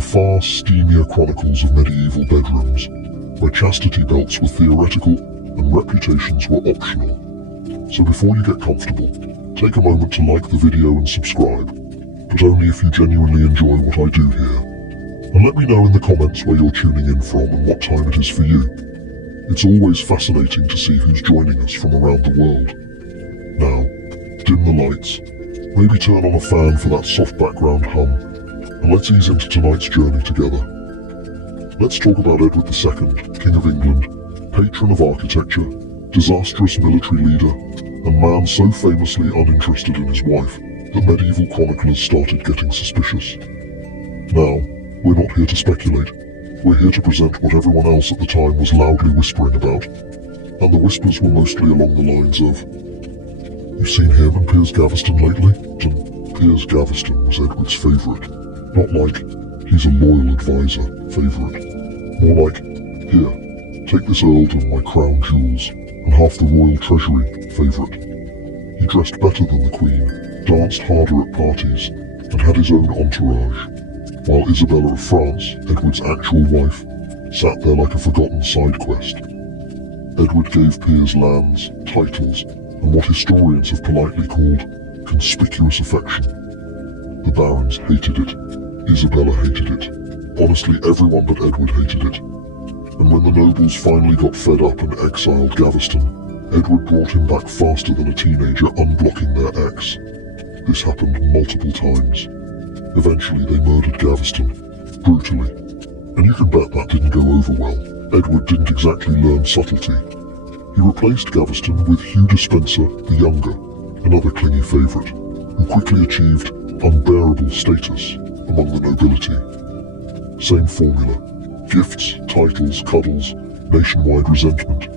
the far steamier chronicles of medieval bedrooms, where chastity belts were theoretical and reputations were optional. So before you get comfortable, take a moment to like the video and subscribe, but only if you genuinely enjoy what I do here. And let me know in the comments where you're tuning in from and what time it is for you. It's always fascinating to see who's joining us from around the world. Now, dim the lights, maybe turn on a fan for that soft background hum, and let's ease into tonight's journey together. Let's talk about Edward II, King of England, patron of architecture, disastrous military leader, and man so famously uninterested in his wife that medieval chroniclers started getting suspicious. Now, we're not here to speculate, we're here to present what everyone else at the time was loudly whispering about, and the whispers were mostly along the lines of, "You've seen him and Piers Gaveston lately?" And Piers Gaveston was Edward's favourite. Not like, "He's a loyal advisor" favourite. More like, "Here, take this earldom, my crown jewels, and half the royal treasury" favourite. He dressed better than the Queen, danced harder at parties, and had his own entourage, while Isabella of France, Edward's actual wife, sat there like a forgotten side quest. Edward gave Piers lands, titles, and what historians have politely called conspicuous affection. The barons hated it, Isabella hated it, honestly everyone but Edward hated it. And when the nobles finally got fed up and exiled Gaveston, Edward brought him back faster than a teenager unblocking their ex. This happened multiple times. Eventually they murdered Gaveston, brutally. And you can bet that didn't go over well. Edward didn't exactly learn subtlety. He replaced Gaveston with Hugh Despenser the Younger, another clingy favourite, who quickly achieved unbearable status among the nobility. Same formula: gifts, titles, cuddles, nationwide resentment.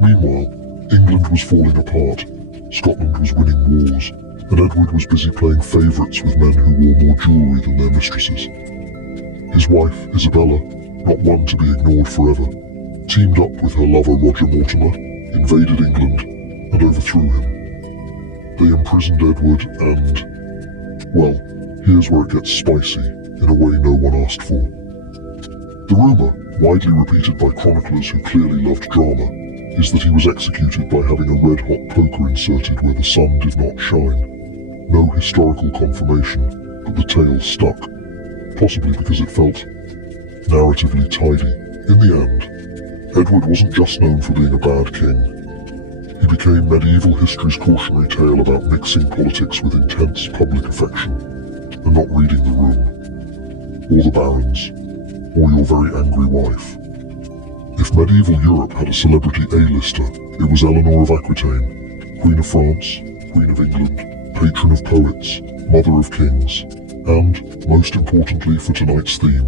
Meanwhile, England was falling apart, Scotland was winning wars, and Edward was busy playing favourites with men who wore more jewellery than their mistresses. His wife, Isabella, not one to be ignored forever, teamed up with her lover Roger Mortimer, invaded England, and overthrew him. They imprisoned Edward and, well, here's where it gets spicy, in a way no one asked for. The rumour, widely repeated by chroniclers who clearly loved drama, is that he was executed by having a red-hot poker inserted where the sun did not shine. No historical confirmation, but the tale stuck, possibly because it felt narratively tidy. In the end, Edward wasn't just known for being a bad king. He became medieval history's cautionary tale about mixing politics with intense public affection, and not reading the room, or the barons, or your very angry wife. If medieval Europe had a celebrity A-lister, it was Eleanor of Aquitaine, Queen of France, Queen of England, patron of poets, mother of kings, and, most importantly for tonight's theme,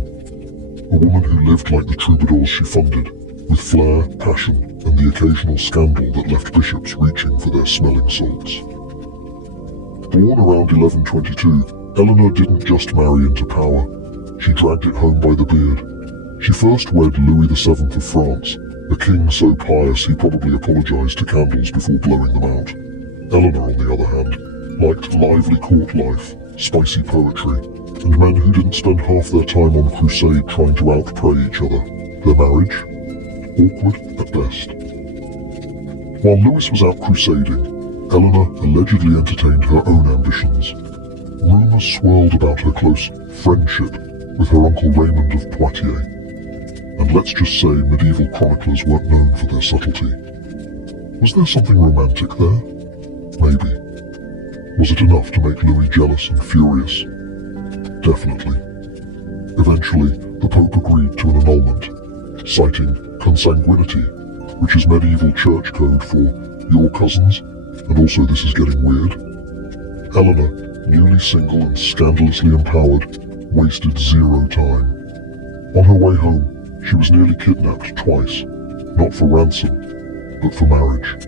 a woman who lived like the troubadours she funded, with flair, passion, and the occasional scandal that left bishops reaching for their smelling salts. Born around 1122, Eleanor didn't just marry into power, she dragged it home by the beard. She first wed Louis VII of France, a king so pious he probably apologised to candles before blowing them out. Eleanor, on the other hand, liked lively court life, spicy poetry, and men who didn't spend half their time on crusade trying to outpray each other. Their marriage? Awkward at best. While Louis was out crusading, Eleanor allegedly entertained her own ambitions. Rumours swirled about her close friendship with her uncle Raymond of Poitiers. And let's just say medieval chroniclers weren't known for their subtlety. Was there something romantic there? Maybe. Was it enough to make Louis jealous and furious? Definitely. Eventually, the Pope agreed to an annulment, citing consanguinity, which is medieval church code for your cousins, and also this is getting weird. Eleanor, newly single and scandalously empowered, wasted zero time. On her way home, she was nearly kidnapped twice, not for ransom, but for marriage.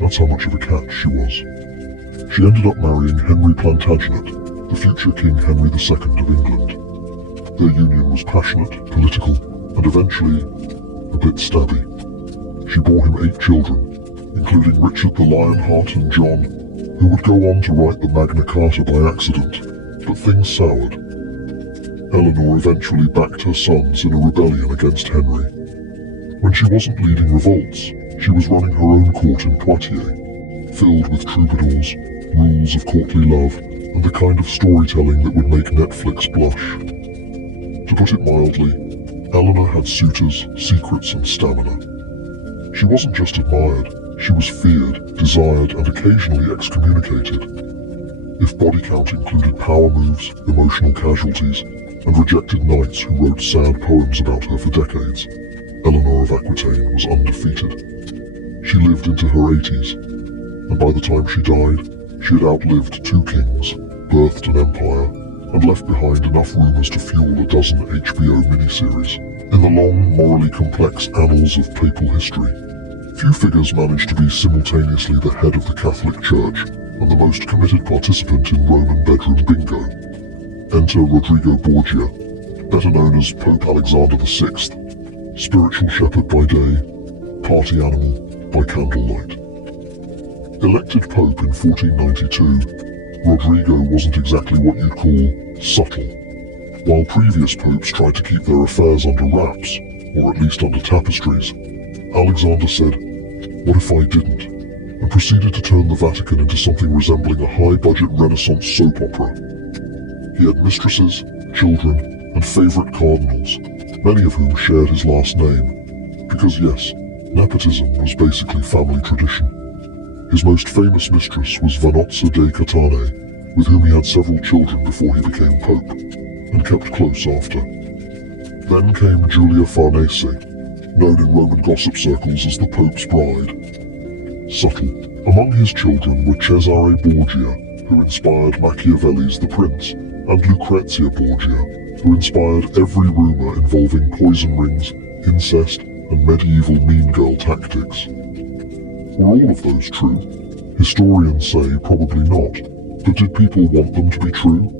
That's how much of a catch she was. She ended up marrying Henry Plantagenet, the future King Henry II of England. Their union was passionate, political, and eventually a bit stabby. She bore him 8 children, including Richard the Lionheart and John, who would go on to write the Magna Carta by accident, but things soured. Eleanor eventually backed her sons in a rebellion against Henry. When she wasn't leading revolts, she was running her own court in Poitiers, filled with troubadours, rules of courtly love, and the kind of storytelling that would make Netflix blush. To put it mildly, Eleanor had suitors, secrets, and stamina. She wasn't just admired, she was feared, desired, and occasionally excommunicated. If body count included power moves, emotional casualties, and rejected knights who wrote sad poems about her for decades, Eleanor of Aquitaine was undefeated. She lived into her 80s, and by the time she died, she had outlived 2 kings, birthed an empire, and left behind enough rumors to fuel a dozen HBO miniseries. In the long, morally complex annals of papal history, few figures managed to be simultaneously the head of the Catholic Church and the most committed participant in Roman bedroom bingo. Enter Rodrigo Borgia, better known as Pope Alexander VI, spiritual shepherd by day, party animal by candlelight. Elected Pope in 1492, Rodrigo wasn't exactly what you'd call subtle. While previous popes tried to keep their affairs under wraps, or at least under tapestries, Alexander said, "What if I didn't?" and proceeded to turn the Vatican into something resembling a high-budget Renaissance soap opera. He had mistresses, children, and favorite cardinals, many of whom shared his last name, because yes, nepotism was basically family tradition. His most famous mistress was Vanozza de Catane, with whom he had several children before he became pope, and kept close after. Then came Giulia Farnese, known in Roman gossip circles as the Pope's bride. Subtle. Among his children were Cesare Borgia, who inspired Machiavelli's The Prince, and Lucrezia Borgia, who inspired every rumor involving poison rings, incest, and medieval mean girl tactics. Were all of those true? Historians say probably not, but did people want them to be true?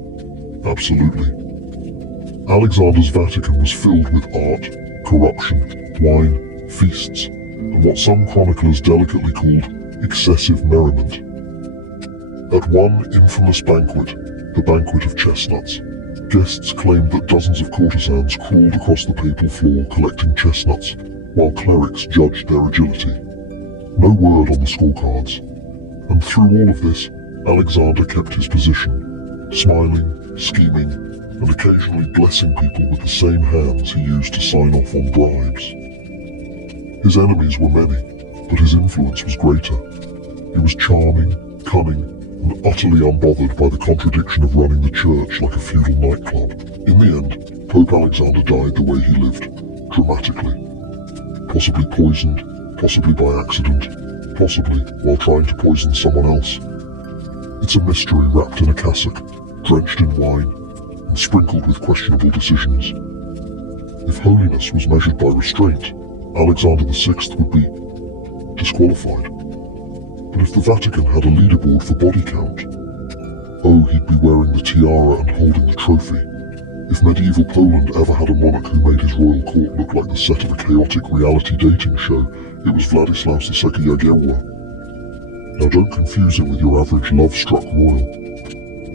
Absolutely. Alexander's Vatican was filled with art, corruption, wine, feasts, and what some chroniclers delicately called excessive merriment. At one infamous banquet, the Banquet of Chestnuts, guests claimed that dozens of courtesans crawled across the papal floor collecting chestnuts, while clerics judged their agility. No word on the scorecards. And through all of this, Alexander kept his position, smiling, scheming, and occasionally blessing people with the same hands he used to sign off on bribes. His enemies were many, but his influence was greater. He was charming, cunning, and utterly unbothered by the contradiction of running the church like a feudal nightclub. In the end, Pope Alexander died the way he lived, dramatically. Possibly poisoned, possibly by accident, possibly while trying to poison someone else. It's a mystery wrapped in a cassock, drenched in wine, and sprinkled with questionable decisions. If holiness was measured by restraint, Alexander VI would be disqualified. But if the Vatican had a leaderboard for body count, oh, he'd be wearing the tiara and holding the trophy. If medieval Poland ever had a monarch who made his royal court look like the set of a chaotic reality dating show, it was Władysław II Jagiełło. Now don't confuse him with your average love-struck royal.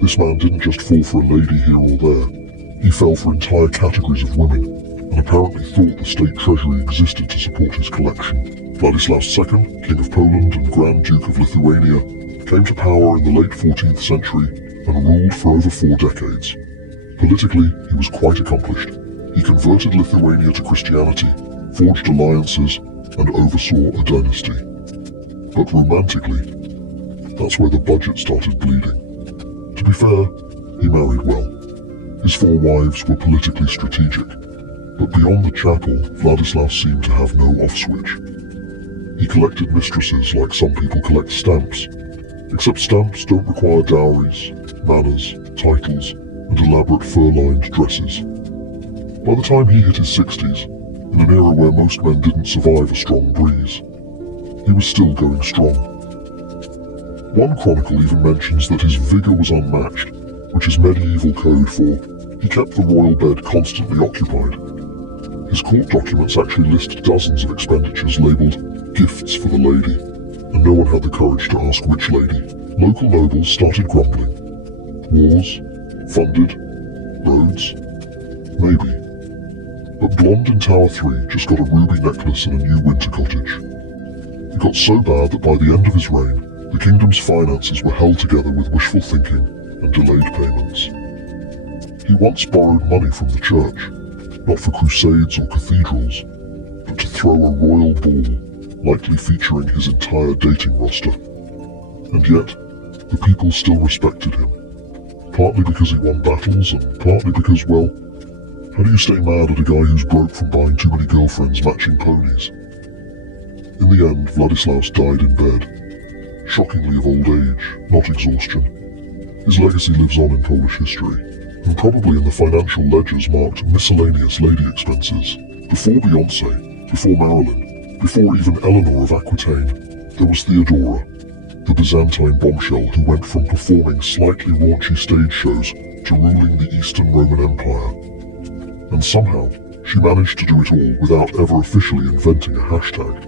This man didn't just fall for a lady here or there, he fell for entire categories of women, and apparently thought the state treasury existed to support his collection. Władysław II, King of Poland and Grand Duke of Lithuania, came to power in the late 14th century and ruled for over 4 decades. Politically, he was quite accomplished. He converted Lithuania to Christianity, forged alliances, and oversaw a dynasty. But romantically, that's where the budget started bleeding. To be fair, he married well. His 4 wives were politically strategic, but beyond the chapel, Władysław seemed to have no off switch. He collected mistresses like some people collect stamps, except stamps don't require dowries, manners, titles, and elaborate fur-lined dresses. By the time he hit his 60s, in an era where most men didn't survive a strong breeze, he was still going strong. One chronicle even mentions that his vigour was unmatched, which is medieval code for he kept the royal bed constantly occupied. His court documents actually list dozens of expenditures labelled gifts for the lady, and no one had the courage to ask which lady. Local nobles started grumbling. Wars, funded, roads, Maybe. But Blonde in Tower 3 just got a ruby necklace and a new winter cottage. It got so bad that by the end of his reign, the kingdom's finances were held together with wishful thinking and delayed payments. He once borrowed money from the church, not for crusades or cathedrals, but to throw a royal ball, likely featuring his entire dating roster. And yet, the people still respected him, partly because he won battles and partly because, well, how do you stay mad at a guy who's broke from buying too many girlfriends matching ponies? In the end, Vladislaus died in bed, shockingly of old age, not exhaustion. His legacy lives on in Polish history, and probably in the financial ledgers marked miscellaneous lady expenses. Before Beyonce, before Marilyn, before even Eleanor of Aquitaine, there was Theodora, the Byzantine bombshell who went from performing slightly raunchy stage shows to ruling the Eastern Roman Empire. And somehow, she managed to do it all without ever officially inventing a hashtag.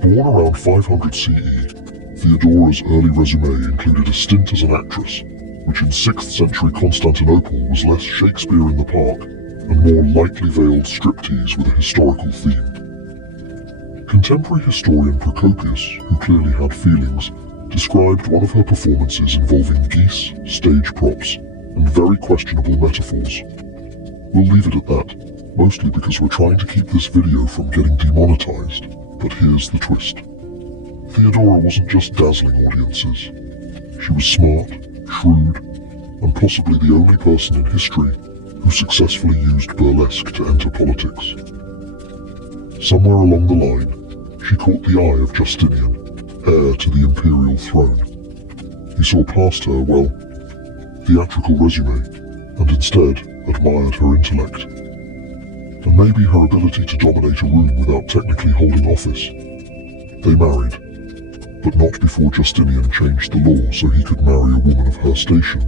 Born around 500 CE, Theodora's early resume included a stint as an actress, which in 6th century Constantinople was less Shakespeare in the Park and more lightly veiled striptease with a historical theme. Contemporary historian Procopius, who clearly had feelings, described one of her performances involving geese, stage props, and very questionable metaphors. We'll leave it at that, mostly because we're trying to keep this video from getting demonetized. But here's the twist. Theodora wasn't just dazzling audiences. She was smart, shrewd, and possibly the only person in history who successfully used burlesque to enter politics. Somewhere along the line, she caught the eye of Justinian, heir to the imperial throne. He saw past her, well, theatrical resume, and instead admired her intellect. And maybe her ability to dominate a room without technically holding office. They married, but not before Justinian changed the law so he could marry a woman of her station,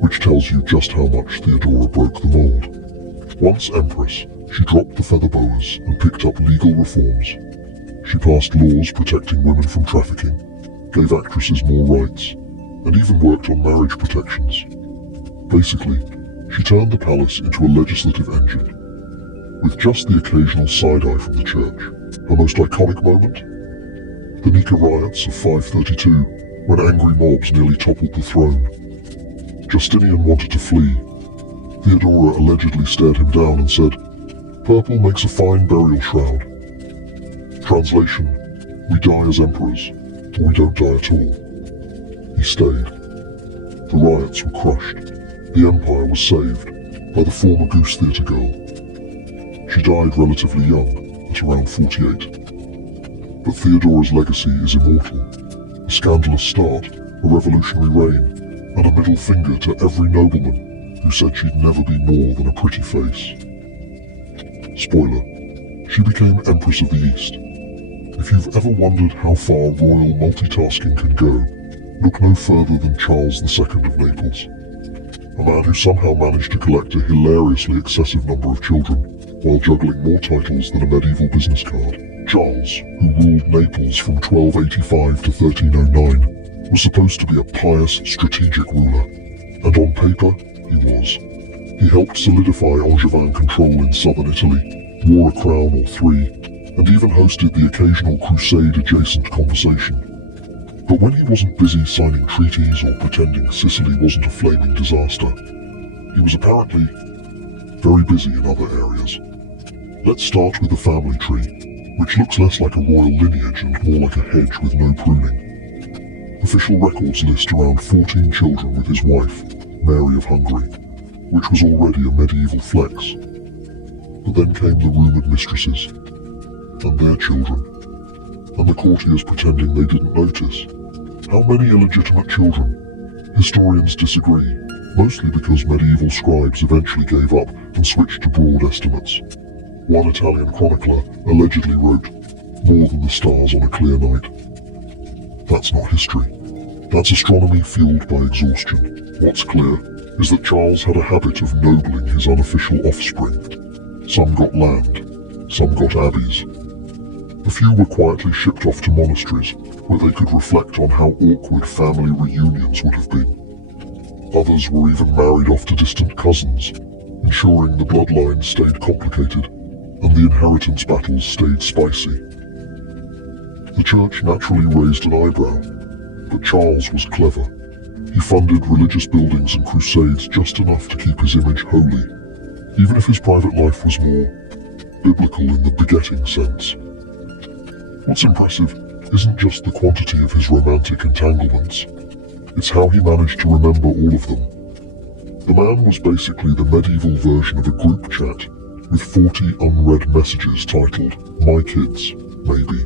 which tells you just how much Theodora broke the mold. Once empress, she dropped the feather boas and picked up legal reforms. She passed laws protecting women from trafficking, gave actresses more rights, and even worked on marriage protections. Basically, she turned the palace into a legislative engine, with just the occasional side-eye from the church. Her most iconic moment? The Nika riots of 532, when angry mobs nearly toppled the throne. Justinian wanted to flee. Theodora allegedly stared him down and said, "Purple makes a fine burial shroud." Translation, we die as emperors, or we don't die at all. He stayed. The riots were crushed. The empire was saved by the former Goose Theatre girl. She died relatively young, at around 48. But Theodora's legacy is immortal. A scandalous start, a revolutionary reign, and a middle finger to every nobleman who said she'd never be more than a pretty face. Spoiler, she became Empress of the East. If you've ever wondered how far royal multitasking can go, look no further than Charles II of Naples. A man who somehow managed to collect a hilariously excessive number of children, while juggling more titles than a medieval business card. Charles, who ruled Naples from 1285 to 1309, was supposed to be a pious, strategic ruler, and on paper, he was. He helped solidify Angevin control in southern Italy, wore a crown or three, and even hosted the occasional crusade-adjacent conversation. But when he wasn't busy signing treaties or pretending Sicily wasn't a flaming disaster, he was apparently very busy in other areas. Let's start with the family tree, which looks less like a royal lineage and more like a hedge with no pruning. Official records list around 14 children with his wife, Mary of Hungary, which was already a medieval flex. But then came the rumoured mistresses, and their children, and the courtiers pretending they didn't notice. How many illegitimate children? Historians disagree, mostly because medieval scribes eventually gave up and switched to broad estimates. One Italian chronicler allegedly wrote, "more than the stars on a clear night." That's not history. That's astronomy fueled by exhaustion. What's clear is that Charles had a habit of nobling his unofficial offspring. Some got land, some got abbeys. A few were quietly shipped off to monasteries, where they could reflect on how awkward family reunions would have been. Others were even married off to distant cousins, ensuring the bloodline stayed complicated and the inheritance battles stayed spicy. The church naturally raised an eyebrow, but Charles was clever. He funded religious buildings and crusades just enough to keep his image holy, even if his private life was more biblical in the begetting sense. What's impressive isn't just the quantity of his romantic entanglements, it's how he managed to remember all of them. The man was basically the medieval version of a group chat with 40 unread messages titled, "My Kids, Maybe."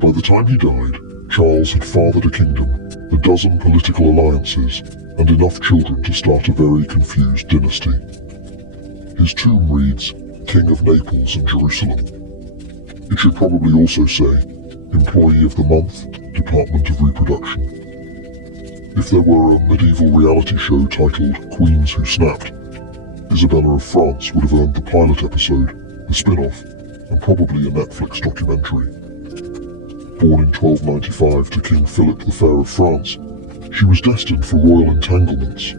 By the time he died, Charles had fathered a kingdom, a dozen political alliances, and enough children to start a very confused dynasty. His tomb reads, King of Naples and Jerusalem. It should probably also say, Employee of the Month, Department of Reproduction. If there were a medieval reality show titled Queens Who Snapped, Isabella of France would have earned the pilot episode, the spin-off, and probably a Netflix documentary. Born in 1295 to King Philip the Fair of France, she was destined for royal entanglements.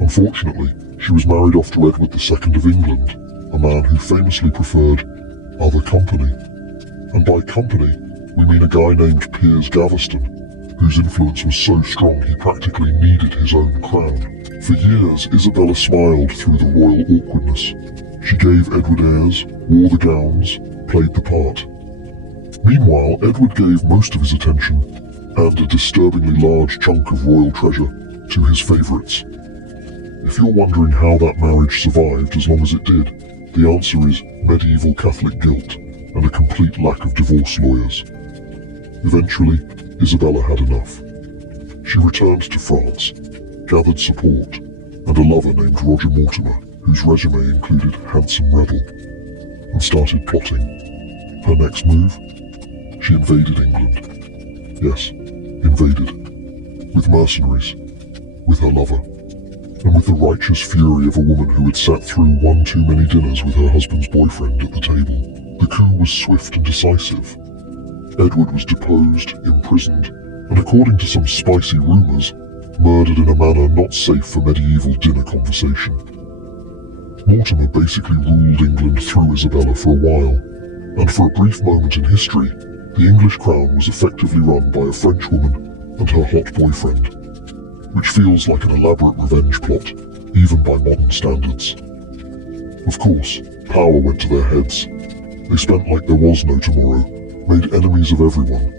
Unfortunately, she was married off to Edward II of England, a man who famously preferred other company. And by company, we mean a guy named Piers Gaveston, whose influence was so strong he practically needed his own crown. For years, Isabella smiled through the royal awkwardness. She gave Edward airs, wore the gowns, played the part. Meanwhile, Edward gave most of his attention, and a disturbingly large chunk of royal treasure, to his favourites. If you're wondering how that marriage survived as long as it did, the answer is medieval Catholic guilt and a complete lack of divorce lawyers. Eventually, Isabella had enough. She returned to France, gathered support, and a lover named Roger Mortimer, whose resume included handsome rebel, and started plotting. Her next move? She invaded England. Yes, invaded. With mercenaries, with her lover, and with the righteous fury of a woman who had sat through one too many dinners with her husband's boyfriend at the table. The coup was swift and decisive. Edward was deposed, imprisoned, and according to some spicy rumours, murdered in a manner not safe for medieval dinner conversation. Mortimer basically ruled England through Isabella for a while, and for a brief moment in history, the English crown was effectively run by a French woman and her hot boyfriend, which feels like an elaborate revenge plot, even by modern standards. Of course, power went to their heads. They spent like there was no tomorrow, made enemies of everyone,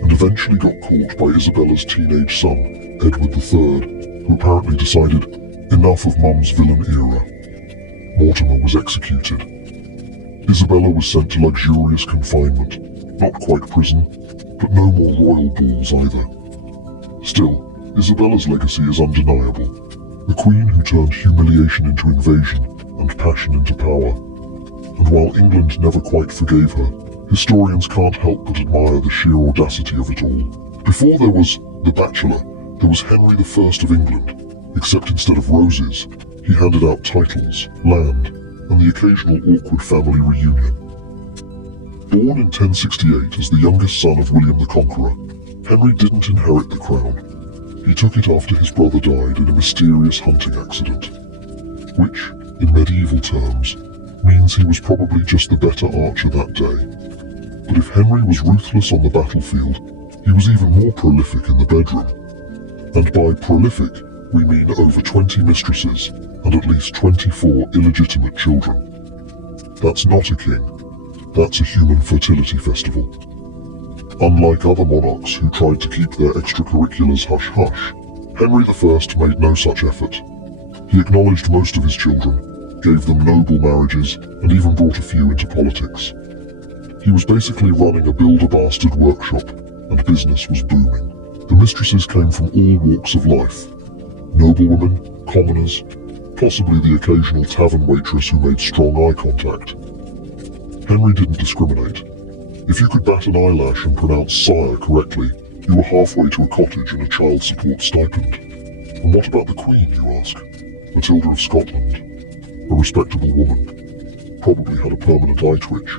and eventually got caught by Isabella's teenage son, Edward III, who apparently decided, enough of Mum's villain era. Mortimer was executed. Isabella was sent to luxurious confinement, not quite prison, but no more royal balls either. Still, Isabella's legacy is undeniable. The queen who turned humiliation into invasion and passion into power. And while England never quite forgave her, historians can't help but admire the sheer audacity of it all. Before there was the Bachelor, there was Henry I of England, except instead of roses, he handed out titles, land, and the occasional awkward family reunion. Born in 1068 as the youngest son of William the Conqueror, Henry didn't inherit the crown. He took it after his brother died in a mysterious hunting accident, which, in medieval terms, means he was probably just the better archer that day. But if Henry was ruthless on the battlefield, he was even more prolific in the bedroom. And by prolific, we mean over 20 mistresses and at least 24 illegitimate children. That's not a king, that's a human fertility festival. Unlike other monarchs who tried to keep their extracurriculars hush-hush, Henry I made no such effort. He acknowledged most of his children, gave them noble marriages, and even brought a few into politics. He was basically running a build-a-bastard workshop, and business was booming. The mistresses came from all walks of life. Noblewomen, commoners, possibly the occasional tavern waitress who made strong eye contact. Henry didn't discriminate. If you could bat an eyelash and pronounce sire correctly, you were halfway to a cottage and a child support stipend. And what about the Queen, you ask? Matilda of Scotland, a respectable woman, probably had a permanent eye twitch.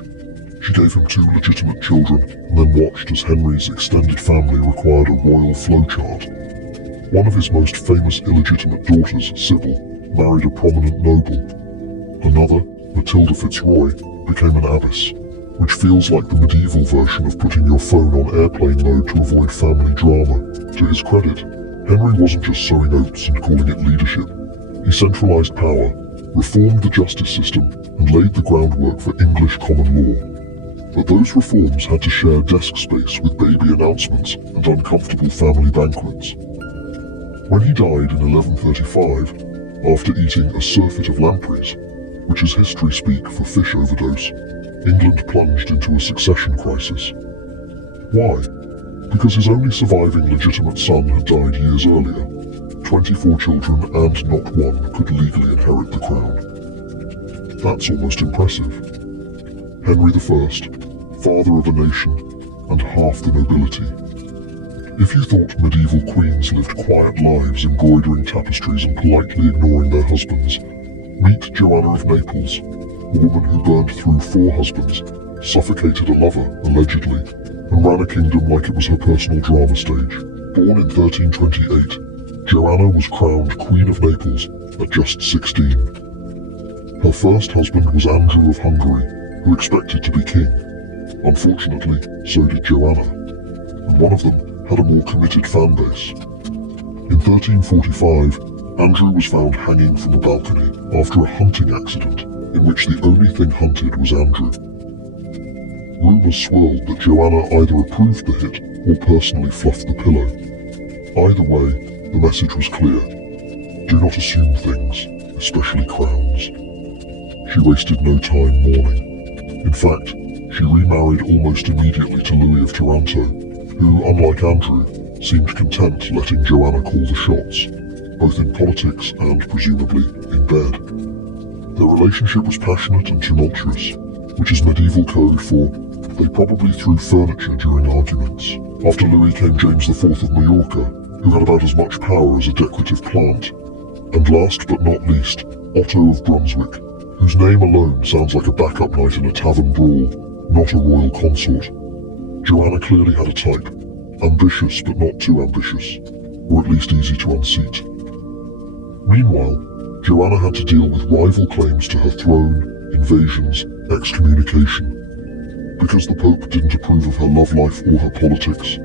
She gave him 2 legitimate children and then watched as Henry's extended family required a royal flowchart. One of his most famous illegitimate daughters, Sybil, married a prominent noble. Another, Matilda Fitzroy, became an abbess, which feels like the medieval version of putting your phone on airplane mode to avoid family drama. To his credit, Henry wasn't just sowing oats and calling it leadership. He centralized power, reformed the justice system, and laid the groundwork for English common law. But those reforms had to share desk space with baby announcements and uncomfortable family banquets. When he died in 1135, after eating a surfeit of lampreys, which is history speak for fish overdose, England plunged into a succession crisis. Why? Because his only surviving legitimate son had died years earlier. 24 children and not one could legally inherit the crown. That's almost impressive. Henry I, father of a nation and half the nobility. If you thought medieval queens lived quiet lives embroidering tapestries and politely ignoring their husbands, meet Joanna of Naples, a woman who burned through 4 husbands, suffocated a lover, allegedly, and ran a kingdom like it was her personal drama stage. Born in 1328, Joanna was crowned Queen of Naples at just 16. Her first husband was Andrew of Hungary, who expected to be king. Unfortunately, so did Joanna, and one of them had a more committed fan base. In 1345, Andrew was found hanging from a balcony after a hunting accident in which the only thing hunted was Andrew. Rumours swirled that Joanna either approved the hit or personally fluffed the pillow. Either way, the message was clear. Do not assume things, especially crowns. She wasted no time mourning. In fact, she remarried almost immediately to Louis of Taranto, who, unlike Andrew, seemed content letting Joanna call the shots, both in politics and, presumably, in bed. Their relationship was passionate and tumultuous, which is medieval code for they probably threw furniture during arguments. After Louis came James IV of Majorca, who had about as much power as a decorative plant. And last but not least, Otto of Brunswick, whose name alone sounds like a backup night in a tavern brawl, not a royal consort. Joanna clearly had a type, ambitious but not too ambitious, or at least easy to unseat. Meanwhile, Joanna had to deal with rival claims to her throne, invasions, excommunication. Because the Pope didn't approve of her love life or her politics,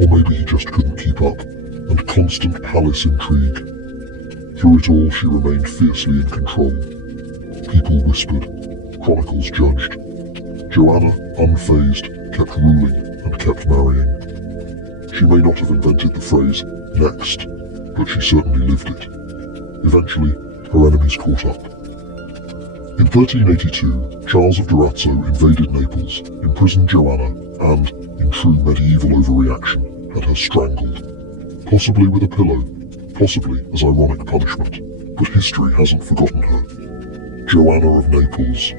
or maybe he just couldn't keep up, and constant palace intrigue. Through it all, she remained fiercely in control. People whispered, chronicles judged. Joanna, unfazed, kept ruling and kept marrying. She may not have invented the phrase, next, but she certainly lived it. Eventually, her enemies caught up. In 1382, Charles of Durazzo invaded Naples, imprisoned Joanna, and, in true medieval overreaction, had her strangled. Possibly with a pillow, possibly as ironic punishment, but history hasn't forgotten her. Joanna of Naples.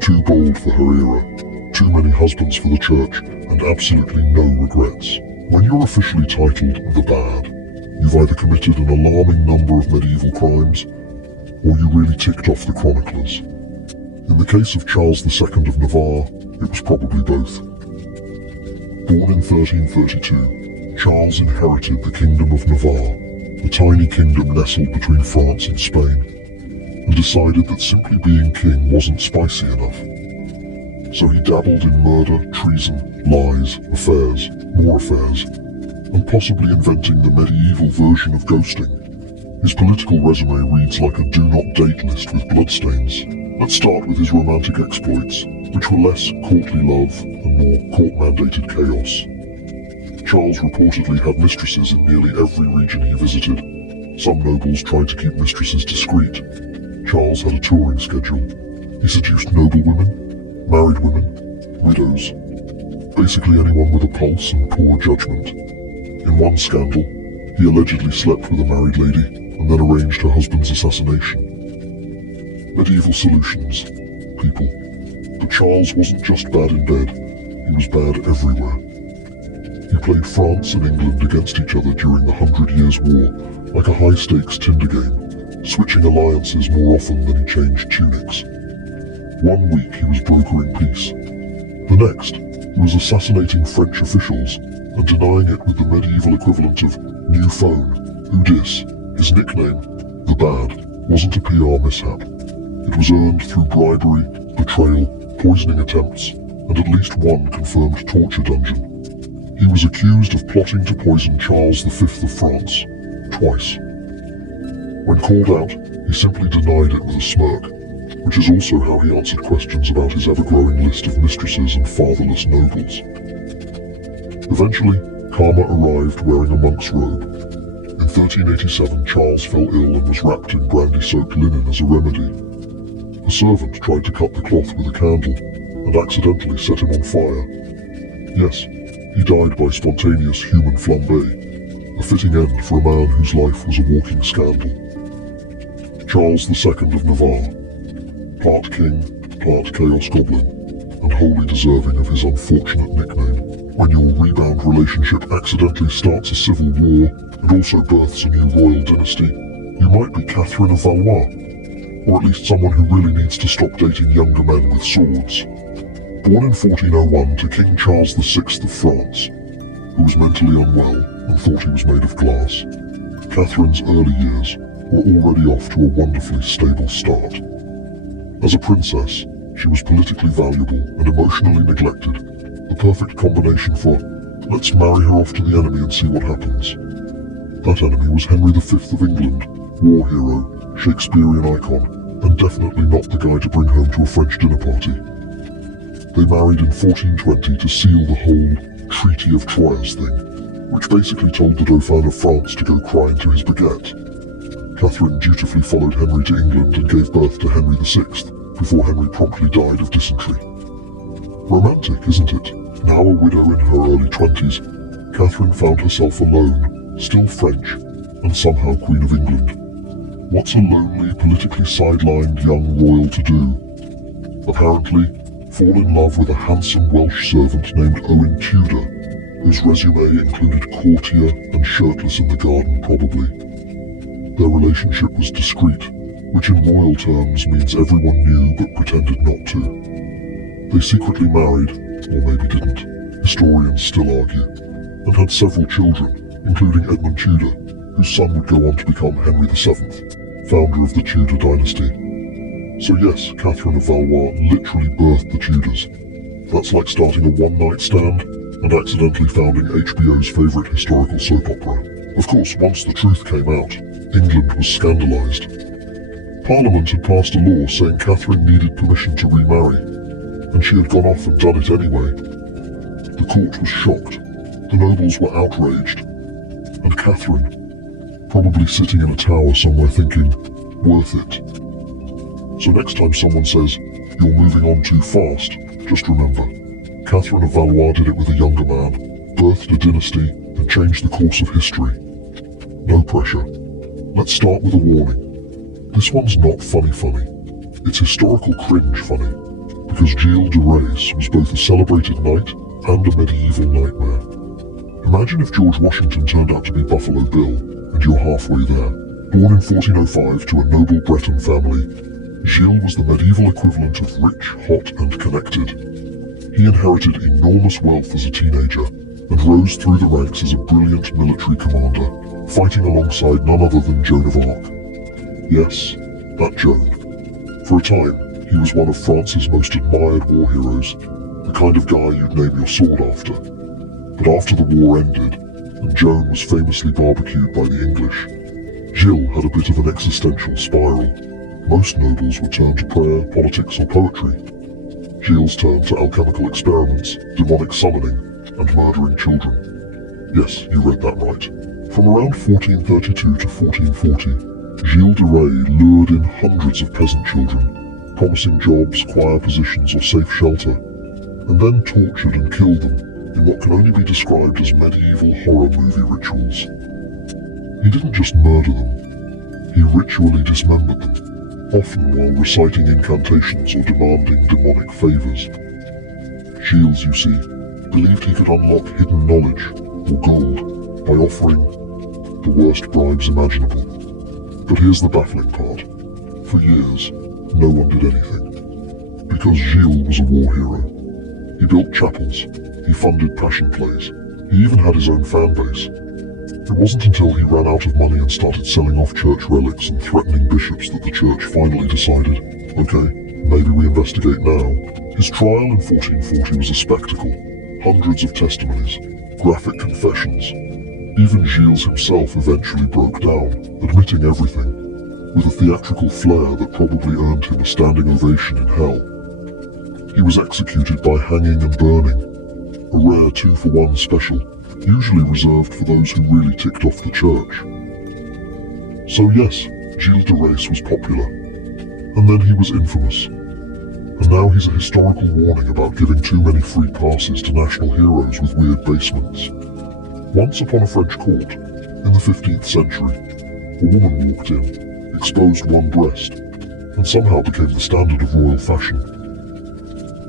Too bold for her era, too many husbands for the church, and absolutely no regrets. When you're officially titled the Bad, you've either committed an alarming number of medieval crimes, or you really ticked off the chroniclers. In the case of Charles II of Navarre, it was probably both. Born in 1332, Charles inherited the Kingdom of Navarre, a tiny kingdom nestled between France and Spain, and decided that simply being king wasn't spicy enough. So he dabbled in murder, treason, lies, affairs, more affairs, and possibly inventing the medieval version of ghosting. His political resume reads like a do-not-date list with bloodstains. Let's start with his romantic exploits, which were less courtly love and more court-mandated chaos. Charles reportedly had mistresses in nearly every region he visited. Some nobles tried to keep mistresses discreet. Charles had a touring schedule. He seduced noblewomen, married women, widows, basically anyone with a pulse and poor judgment. In one scandal, he allegedly slept with a married lady and then arranged her husband's assassination. Medieval solutions, people. But Charles wasn't just bad in bed, he was bad everywhere. He played France and England against each other during the 100 Years' War, like a high-stakes Tinder game, switching alliances more often than he changed tunics. One week he was brokering peace. The next, he was assassinating French officials and denying it with the medieval equivalent of new phone, who dis. His nickname, the Bad, wasn't a PR mishap. It was earned through bribery, betrayal, poisoning attempts, and at least one confirmed torture dungeon. He was accused of plotting to poison Charles V of France, twice. When called out, he simply denied it with a smirk, which is also how he answered questions about his ever-growing list of mistresses and fatherless nobles. Eventually, karma arrived wearing a monk's robe. In 1387, Charles fell ill and was wrapped in brandy-soaked linen as a remedy. A servant tried to cut the cloth with a candle and accidentally set him on fire. Yes, he died by spontaneous human flambe, a fitting end for a man whose life was a walking scandal. Charles II of Navarre, part king, part chaos goblin, and wholly deserving of his unfortunate nickname. When your rebound relationship accidentally starts a civil war and also births a new royal dynasty, you might be Catherine of Valois, or at least someone who really needs to stop dating younger men with swords. Born in 1401 to King Charles VI of France, who was mentally unwell and thought he was made of glass, Catherine's early years were already off to a wonderfully stable start. As a princess, she was politically valuable and emotionally neglected, the perfect combination for, let's marry her off to the enemy and see what happens. That enemy was Henry V of England, war hero, Shakespearean icon, and definitely not the guy to bring home to a French dinner party. They married in 1420 to seal the whole Treaty of Troyes thing, which basically told the Dauphin of France to go cry into his baguette. Catherine dutifully followed Henry to England and gave birth to Henry VI, before Henry promptly died of dysentery. Romantic, isn't it? Now a widow in her early 20s, Catherine found herself alone, still French, and somehow Queen of England. What's a lonely, politically sidelined young royal to do? Apparently, fall in love with a handsome Welsh servant named Owen Tudor, whose resume included courtier and shirtless in the garden probably. Their relationship was discreet, which in royal terms means everyone knew but pretended not to. They secretly married, or maybe didn't, historians still argue, and had several children, including Edmund Tudor, whose son would go on to become Henry VII, founder of the Tudor dynasty. So yes, Catherine of Valois literally birthed the Tudors. That's like starting a one-night stand and accidentally founding HBO's favourite historical soap opera. Of course, once the truth came out, England was scandalised. Parliament had passed a law saying Catherine needed permission to remarry, and she had gone off and done it anyway. The court was shocked, the nobles were outraged, and Catherine, probably sitting in a tower somewhere thinking, worth it. So next time someone says, you're moving on too fast, just remember, Catherine of Valois did it with a younger man, birthed a dynasty, and changed the course of history. No pressure. Let's start with a warning. This one's not funny, it's historical cringe funny, because Gilles de Rais was both a celebrated knight and a medieval nightmare. Imagine if George Washington turned out to be Buffalo Bill, and you're halfway there. Born in 1405 to a noble Breton family, Gilles was the medieval equivalent of rich, hot, and connected. He inherited enormous wealth as a teenager, and rose through the ranks as a brilliant military commander, fighting alongside none other than Joan of Arc. Yes, that Joan. For a time, he was one of France's most admired war heroes, the kind of guy you'd name your sword after. But after the war ended, and Joan was famously barbecued by the English, Gilles had a bit of an existential spiral. Most nobles would turn to prayer, politics, or poetry. Gilles turned to alchemical experiments, demonic summoning, and murdering children. Yes, you read that right. From around 1432 to 1440, Gilles de Rais lured in hundreds of peasant children, promising jobs, choir positions, or safe shelter, and then tortured and killed them in what can only be described as medieval horror movie rituals. He didn't just murder them, he ritually dismembered them, often while reciting incantations or demanding demonic favors. Gilles, you see, believed he could unlock hidden knowledge, or gold, by offering the worst bribes imaginable. But here's the baffling part. For years, no one did anything. Because Gilles was a war hero. He built chapels, he funded passion plays, he even had his own fan base. It wasn't until he ran out of money and started selling off church relics and threatening bishops that the church finally decided, Okay, maybe we investigate now. His trial in 1440 was a spectacle. Hundreds of testimonies, graphic confessions. Even Gilles himself eventually broke down, admitting everything, with a theatrical flair that probably earned him a standing ovation in hell. He was executed by hanging and burning, a rare 2-for-1 special, usually reserved for those who really ticked off the church. So yes, Gilles de Rais was popular, and then he was infamous. And now he's a historical warning about giving too many free passes to national heroes with weird basements. Once upon a French court, in the 15th century, a woman walked in, exposed one breast, and somehow became the standard of royal fashion.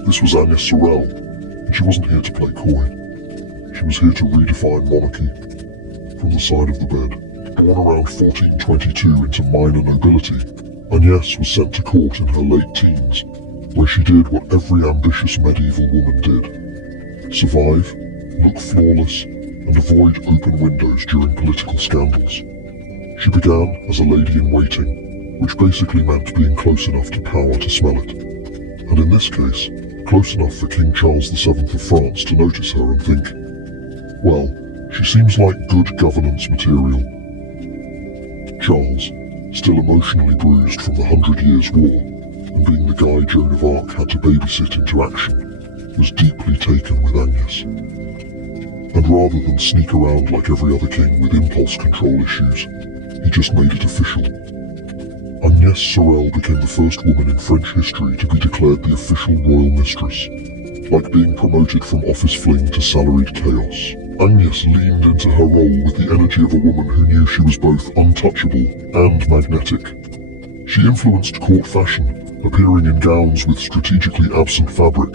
This was Agnès Sorel, and she wasn't here to play coy. She was here to redefine monarchy. From the side of the bed, born around 1422 into minor nobility, Agnès was sent to court in her late teens, where she did what every ambitious medieval woman did: survive, look flawless, and avoid open windows during political scandals. She began as a lady-in-waiting, which basically meant being close enough to power to smell it. And in this case, close enough for King Charles VII of France to notice her and think, well, she seems like good governance material. Charles, still emotionally bruised from the 100 Years' War, and being the guy Joan of Arc had to babysit into action, was deeply taken with Agnès. And rather than sneak around like every other king with impulse control issues, he just made it official. Agnès Sorel became the first woman in French history to be declared the official royal mistress, like being promoted from office fling to salaried chaos. Agnès leaned into her role with the energy of a woman who knew she was both untouchable and magnetic. She influenced court fashion, appearing in gowns with strategically absent fabric,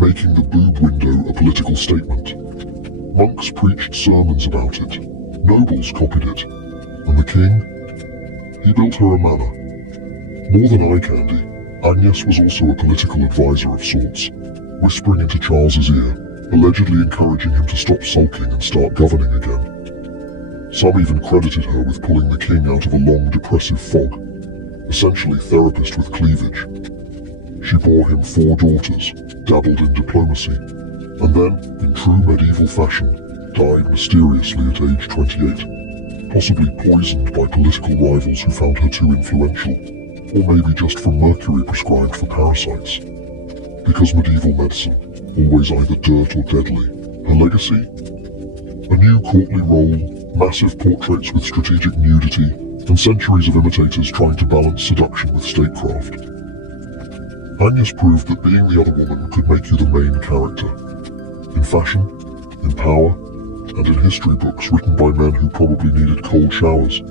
making the boob window a political statement. Monks preached sermons about it, nobles copied it, and the king? He built her a manor. More than eye candy, Agnès was also a political advisor of sorts, whispering into Charles's ear, allegedly encouraging him to stop sulking and start governing again. Some even credited her with pulling the king out of a long depressive fog, essentially therapist with cleavage. She bore him 4 daughters, dabbled in diplomacy, and then, in true medieval fashion, died mysteriously at age 28, possibly poisoned by political rivals who found her too influential, or maybe just from mercury prescribed for parasites. Because medieval medicine, always either dirt or deadly. Her legacy? A new courtly role, massive portraits with strategic nudity, and centuries of imitators trying to balance seduction with statecraft. Agnès proved that being the other woman could make you the main character. In fashion, in power, and in history books written by men who probably needed cold showers.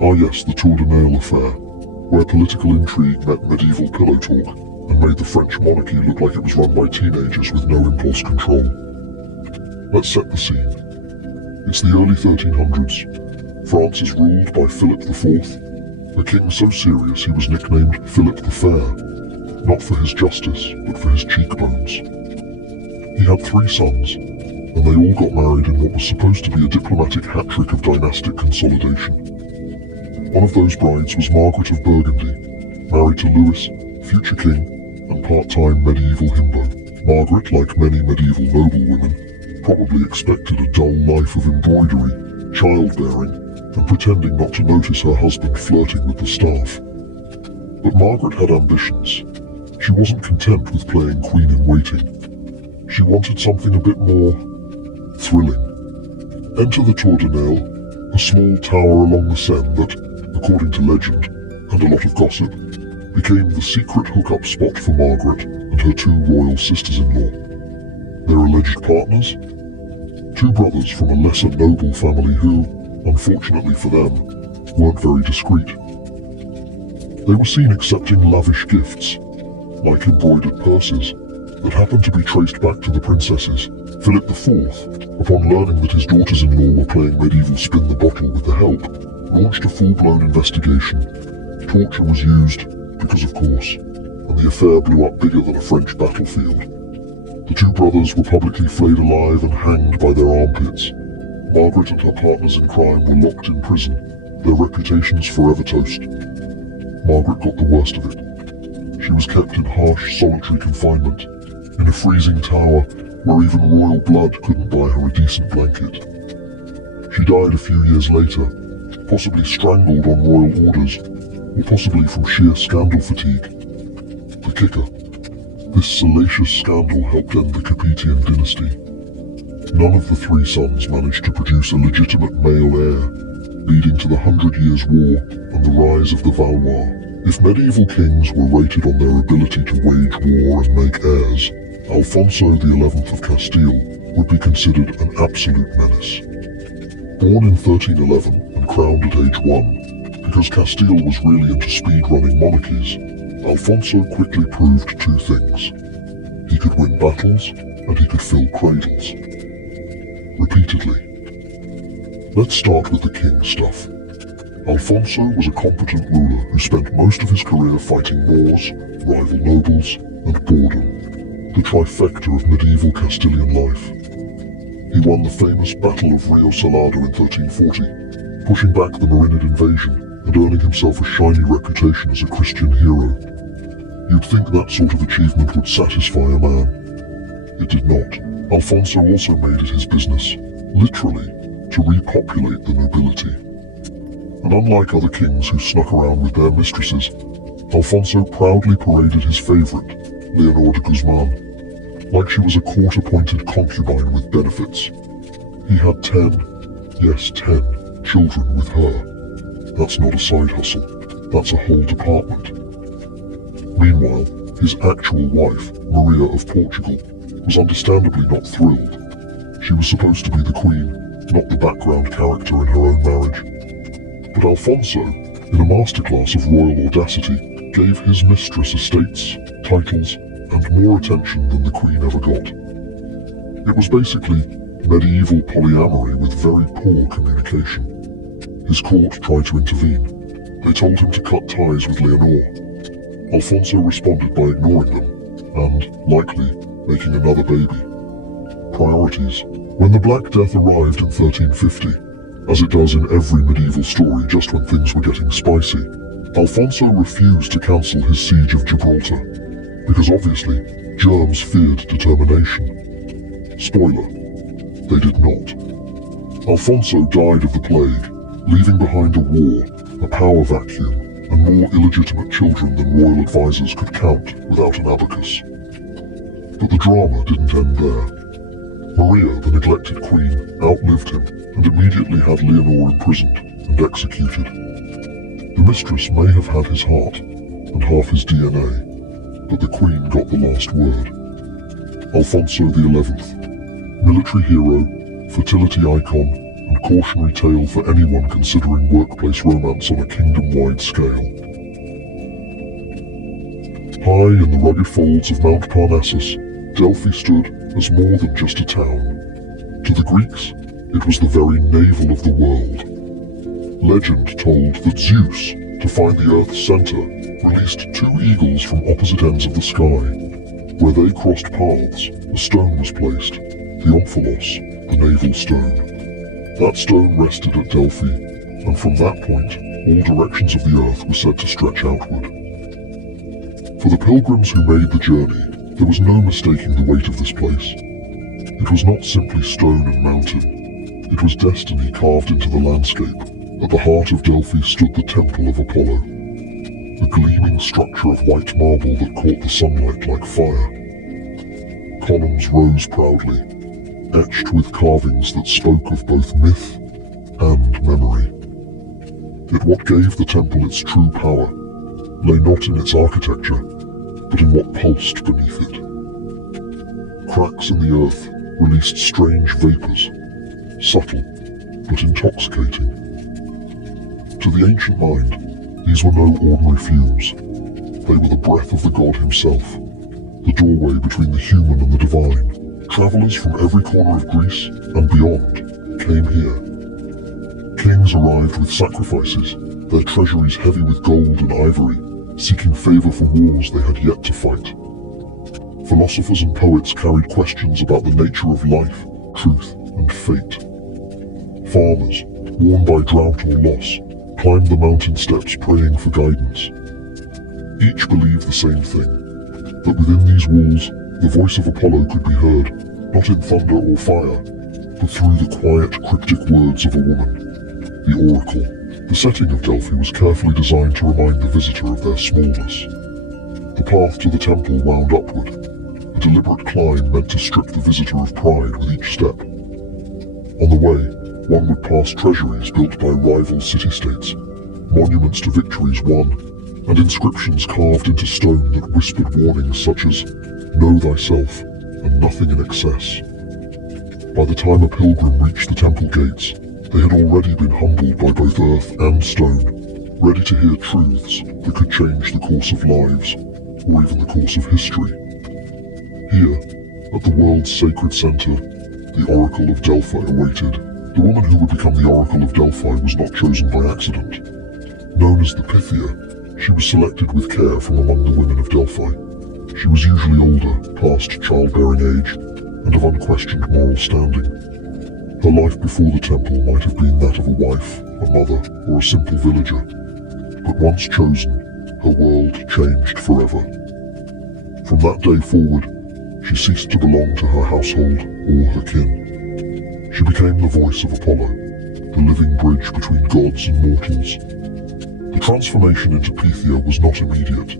Ah yes, the Tour de Nail affair, where political intrigue met medieval pillow talk and made the French monarchy look like it was run by teenagers with no impulse control. Let's set the scene. It's the early 1300s. France is ruled by Philip IV, a king so serious he was nicknamed Philip the Fair, not for his justice, but for his cheekbones. He had 3 sons, and they all got married in what was supposed to be a diplomatic hat-trick of dynastic consolidation. One of those brides was Margaret of Burgundy, married to Louis, future king, and part-time medieval himbo. Margaret, like many medieval noblewomen, probably expected a dull life of embroidery, childbearing, and pretending not to notice her husband flirting with the staff. But Margaret had ambitions. She wasn't content with playing queen-in-waiting. She wanted something a bit more thrilling. Enter the Tour de Nail, a small tower along the Seine that, according to legend, and a lot of gossip, became the secret hookup spot for Margaret and her 2 royal sisters-in-law. Their alleged partners? 2 brothers from a lesser noble family who, unfortunately for them, weren't very discreet. They were seen accepting lavish gifts, like embroidered purses, that happened to be traced back to the princesses. Philip IV, upon learning that his daughters-in-law were playing medieval spin the bottle with the help, launched a full-blown investigation. Torture was used, because of course, and the affair blew up bigger than a French battlefield. The 2 brothers were publicly flayed alive and hanged by their armpits. Margaret and her partners in crime were locked in prison, their reputations forever toast. Margaret got the worst of it. She was kept in harsh, solitary confinement, in a freezing tower where even royal blood couldn't buy her a decent blanket. She died a few years later, possibly strangled on royal orders, or possibly from sheer scandal fatigue. The kicker: this salacious scandal helped end the Capetian dynasty. None of the three sons managed to produce a legitimate male heir, leading to the 100 Years' War and the rise of the Valois. If medieval kings were rated on their ability to wage war and make heirs, Alfonso XI of Castile would be considered an absolute menace. Born in 1311 and crowned at age 1, because Castile was really into speed-running monarchies, Alfonso quickly proved two things. He could win battles, and he could fill cradles. Repeatedly. Let's start with the king stuff. Alfonso was a competent ruler who spent most of his career fighting Moors, rival nobles, and boredom, the trifecta of medieval Castilian life. He won the famous Battle of Rio Salado in 1340, pushing back the Marinid invasion and earning himself a shiny reputation as a Christian hero. You'd think that sort of achievement would satisfy a man. It did not. Alfonso also made it his business, literally, to repopulate the nobility. And unlike other kings who snuck around with their mistresses, Alfonso proudly paraded his favorite, Leonor de Guzman, like she was a court-appointed concubine with benefits. He had 10, yes 10, children with her. That's not a side hustle, that's a whole department. Meanwhile, his actual wife, Maria of Portugal, was understandably not thrilled. She was supposed to be the queen, not the background character in her own marriage. But Alfonso, in a masterclass of royal audacity, gave his mistress estates, titles, and more attention than the queen ever got. It was basically medieval polyamory with very poor communication. His court tried to intervene. They told him to cut ties with Leonor. Alfonso responded by ignoring them, and, likely, making another baby. Priorities. When the Black Death arrived in 1350, as it does in every medieval story just when things were getting spicy, Alfonso refused to cancel his siege of Gibraltar, because obviously, germs feared determination. Spoiler, they did not. Alfonso died of the plague, leaving behind a war, a power vacuum, and more illegitimate children than royal advisors could count without an abacus. But the drama didn't end there. Maria, the neglected queen, outlived him and immediately had Leonor imprisoned and executed. The mistress may have had his heart and half his DNA, but the queen got the last word. Alfonso XI, military hero, fertility icon, and cautionary tale for anyone considering workplace romance on a kingdom-wide scale. High in the rugged folds of Mount Parnassus, Delphi stood as more than just a town. To the Greeks, it was the very navel of the world. Legend told that Zeus, to find the Earth's center, released two eagles from opposite ends of the sky. Where they crossed paths, a stone was placed, the omphalos, the navel stone. That stone rested at Delphi, and from that point, all directions of the Earth were said to stretch outward. For the pilgrims who made the journey, there was no mistaking the weight of this place. It was not simply stone and mountain. It was destiny carved into the landscape. At the heart of Delphi stood the Temple of Apollo, a gleaming structure of white marble that caught the sunlight like fire. Columns rose proudly, etched with carvings that spoke of both myth and memory. Yet what gave the temple its true power lay not in its architecture, but in what pulsed beneath it. Cracks in the earth released strange vapors, subtle but intoxicating. To the ancient mind, these were no ordinary fumes. They were the breath of the god himself, the doorway between the human and the divine. Travelers from every corner of Greece and beyond came here. Kings arrived with sacrifices, their treasuries heavy with gold and ivory, seeking favor for wars they had yet to fight. Philosophers and poets carried questions about the nature of life, truth, and fate. Farmers, worn by drought or loss, climbed the mountain steps praying for guidance. Each believed the same thing, that within these walls, the voice of Apollo could be heard, not in thunder or fire, but through the quiet, cryptic words of a woman, the oracle. The setting of Delphi was carefully designed to remind the visitor of their smallness. The path to the temple wound upward, a deliberate climb meant to strip the visitor of pride with each step. On the way, one would pass treasuries built by rival city-states, monuments to victories won, and inscriptions carved into stone that whispered warnings such as, "Know thyself, and nothing in excess." By the time a pilgrim reached the temple gates, they had already been humbled by both earth and stone, ready to hear truths that could change the course of lives, or even the course of history. Here, at the world's sacred center, the Oracle of Delphi awaited. The woman who would become the Oracle of Delphi was not chosen by accident. Known as the Pythia, she was selected with care from among the women of Delphi. She was usually older, past childbearing age, and of unquestioned moral standing. Her life before the temple might have been that of a wife, a mother, or a simple villager. But once chosen, her world changed forever. From that day forward, she ceased to belong to her household or her kin. She became the voice of Apollo, the living bridge between gods and mortals. The transformation into Pythia was not immediate.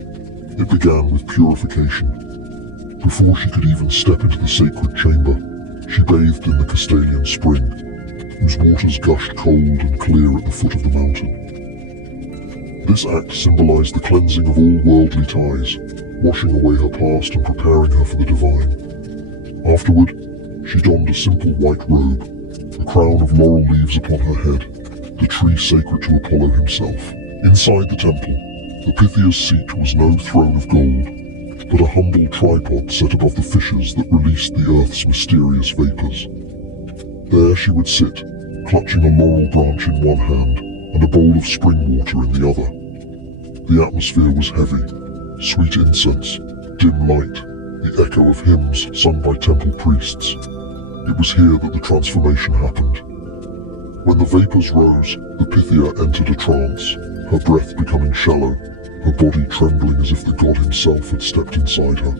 It began with purification. Before she could even step into the sacred chamber, she bathed in the Castalian spring, whose waters gushed cold and clear at the foot of the mountain. This act symbolized the cleansing of all worldly ties, washing away her past and preparing her for the divine. Afterward, she donned a simple white robe, a crown of laurel leaves upon her head, the tree sacred to Apollo himself. Inside the temple, the Pythia's seat was no throne of gold, but a humble tripod set above the fissures that released the earth's mysterious vapors. There she would sit, clutching a laurel branch in one hand and a bowl of spring water in the other. The atmosphere was heavy, sweet incense, dim light, the echo of hymns sung by temple priests. It was here that the transformation happened. When the vapors rose, the Pythia entered a trance, her breath becoming shallow, her body trembling as if the god himself had stepped inside her.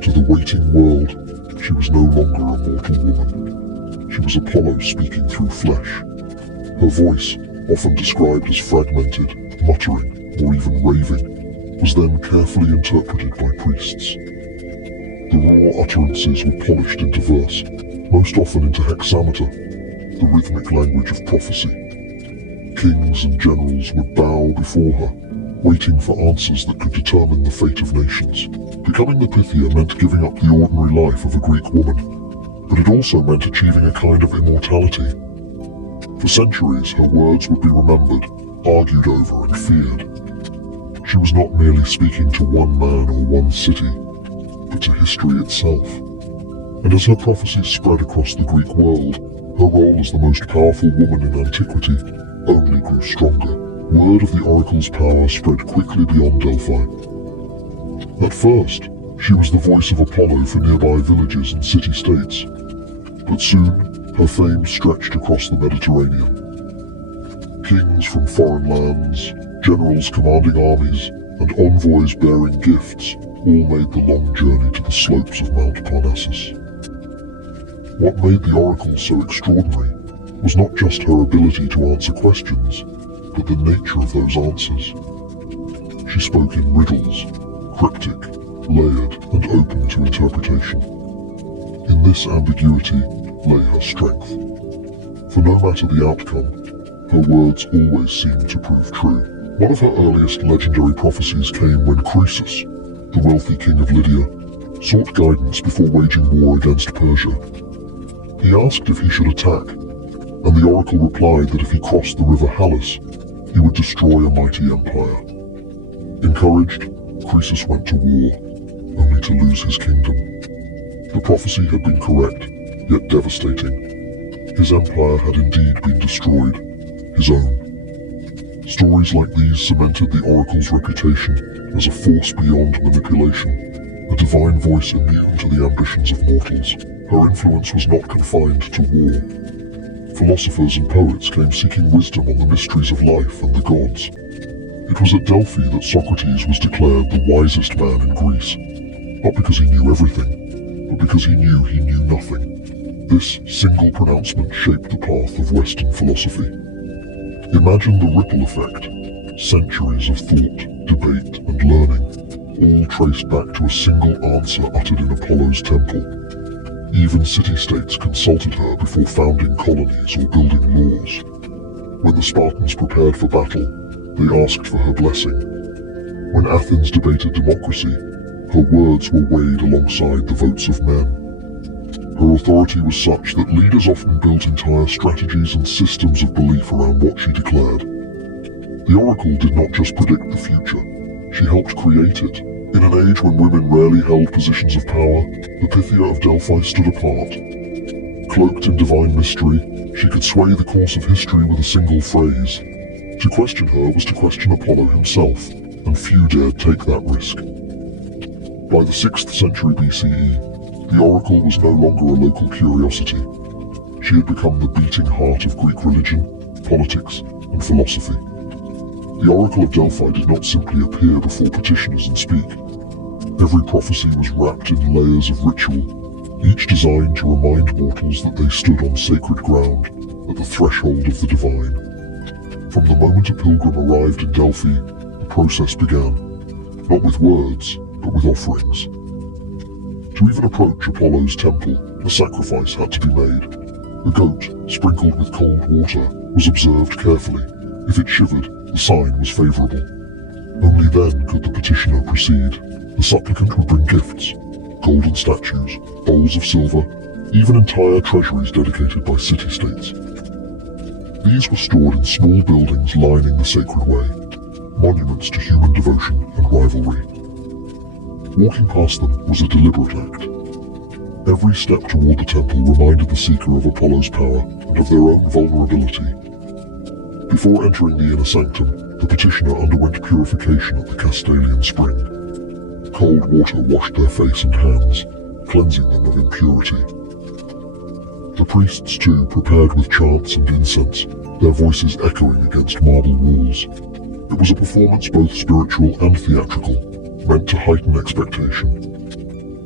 To the waiting world, she was no longer a mortal woman. She was Apollo speaking through flesh. Her voice, often described as fragmented, muttering, or even raving, was then carefully interpreted by priests. The raw utterances were polished into verse, most often into hexameter, the rhythmic language of prophecy. Kings and generals would bow before her, waiting for answers that could determine the fate of nations. Becoming the Pythia meant giving up the ordinary life of a Greek woman, but it also meant achieving a kind of immortality. For centuries, her words would be remembered, argued over, and feared. She was not merely speaking to one man or one city, but to history itself. And as her prophecies spread across the Greek world, her role as the most powerful woman in antiquity only grew stronger. Word of the oracle's power spread quickly beyond Delphi. At first, she was the voice of Apollo for nearby villages and city-states, but soon her fame stretched across the Mediterranean. Kings from foreign lands, generals commanding armies, and envoys bearing gifts all made the long journey to the slopes of Mount Parnassus. What made the oracle so extraordinary was not just her ability to answer questions, but the nature of those answers. She spoke in riddles, cryptic, layered, and open to interpretation. In this ambiguity lay her strength. For no matter the outcome, her words always seemed to prove true. One of her earliest legendary prophecies came when Croesus, the wealthy king of Lydia, sought guidance before waging war against Persia. He asked if he should attack, and the oracle replied that if he crossed the river Halys, he would destroy a mighty empire. Encouraged, Croesus went to war, only to lose his kingdom. The prophecy had been correct, yet devastating. His empire had indeed been destroyed, his own. Stories like these cemented the oracle's reputation as a force beyond manipulation, a divine voice immune to the ambitions of mortals. Her influence was not confined to war. Philosophers and poets came seeking wisdom on the mysteries of life and the gods. It was at Delphi that Socrates was declared the wisest man in Greece, not because he knew everything, but because he knew nothing. This single pronouncement shaped the path of Western philosophy. Imagine the ripple effect, centuries of thought, debate, and learning, all traced back to a single answer uttered in Apollo's temple. Even city-states consulted her before founding colonies or building laws. When the Spartans prepared for battle, they asked for her blessing. When Athens debated democracy, her words were weighed alongside the votes of men. Her authority was such that leaders often built entire strategies and systems of belief around what she declared. The oracle did not just predict the future, she helped create it. In an age when women rarely held positions of power, the Pythia of Delphi stood apart. Cloaked in divine mystery, she could sway the course of history with a single phrase. To question her was to question Apollo himself, and few dared take that risk. By the 6th century BCE, the oracle was no longer a local curiosity. She had become the beating heart of Greek religion, politics, and philosophy. The oracle of Delphi did not simply appear before petitioners and speak. Every prophecy was wrapped in layers of ritual, each designed to remind mortals that they stood on sacred ground, at the threshold of the divine. From the moment a pilgrim arrived in Delphi, the process began, not with words, but with offerings. To even approach Apollo's temple, a sacrifice had to be made. A goat, sprinkled with cold water, was observed carefully. If it shivered, the sign was favorable. Only then could the petitioner proceed. The supplicant would bring gifts, golden statues, bowls of silver, even entire treasuries dedicated by city-states. These were stored in small buildings lining the sacred way, monuments to human devotion and rivalry. Walking past them was a deliberate act. Every step toward the temple reminded the seeker of Apollo's power and of their own vulnerability. Before entering the inner sanctum, the petitioner underwent purification at the Castalian spring. Cold water washed their face and hands, cleansing them of impurity. The priests, too, prepared with chants and incense, their voices echoing against marble walls. It was a performance both spiritual and theatrical, meant to heighten expectation.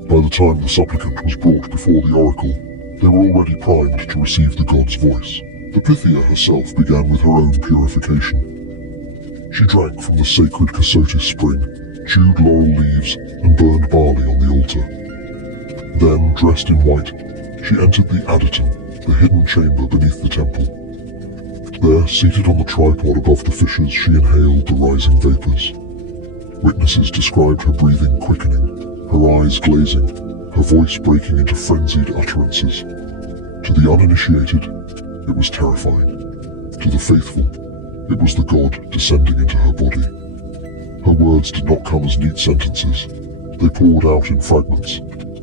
By the time the supplicant was brought before the oracle, they were already primed to receive the god's voice. The Pythia herself began with her own purification. She drank from the sacred Cassotis spring, chewed laurel leaves, and burned barley on the altar. Then, dressed in white, she entered the Adyton, the hidden chamber beneath the temple. There, seated on the tripod above the fissures, she inhaled the rising vapors. Witnesses described her breathing quickening, her eyes glazing, her voice breaking into frenzied utterances. To the uninitiated, it was terrifying. To the faithful, it was the god descending into her body. Her words did not come as neat sentences. They poured out in fragments,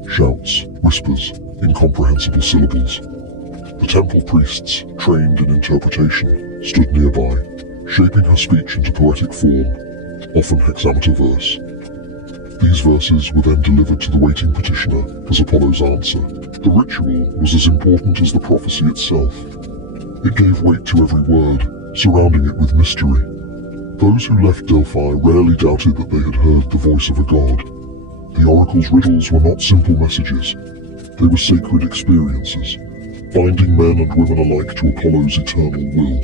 shouts, whispers, incomprehensible syllables. The temple priests, trained in interpretation, stood nearby, shaping her speech into poetic form, often hexameter verse. These verses were then delivered to the waiting petitioner as Apollo's answer. The ritual was as important as the prophecy itself. It gave weight to every word, surrounding it with mystery. Those who left Delphi rarely doubted that they had heard the voice of a god. The oracle's riddles were not simple messages. They were sacred experiences, binding men and women alike to Apollo's eternal will.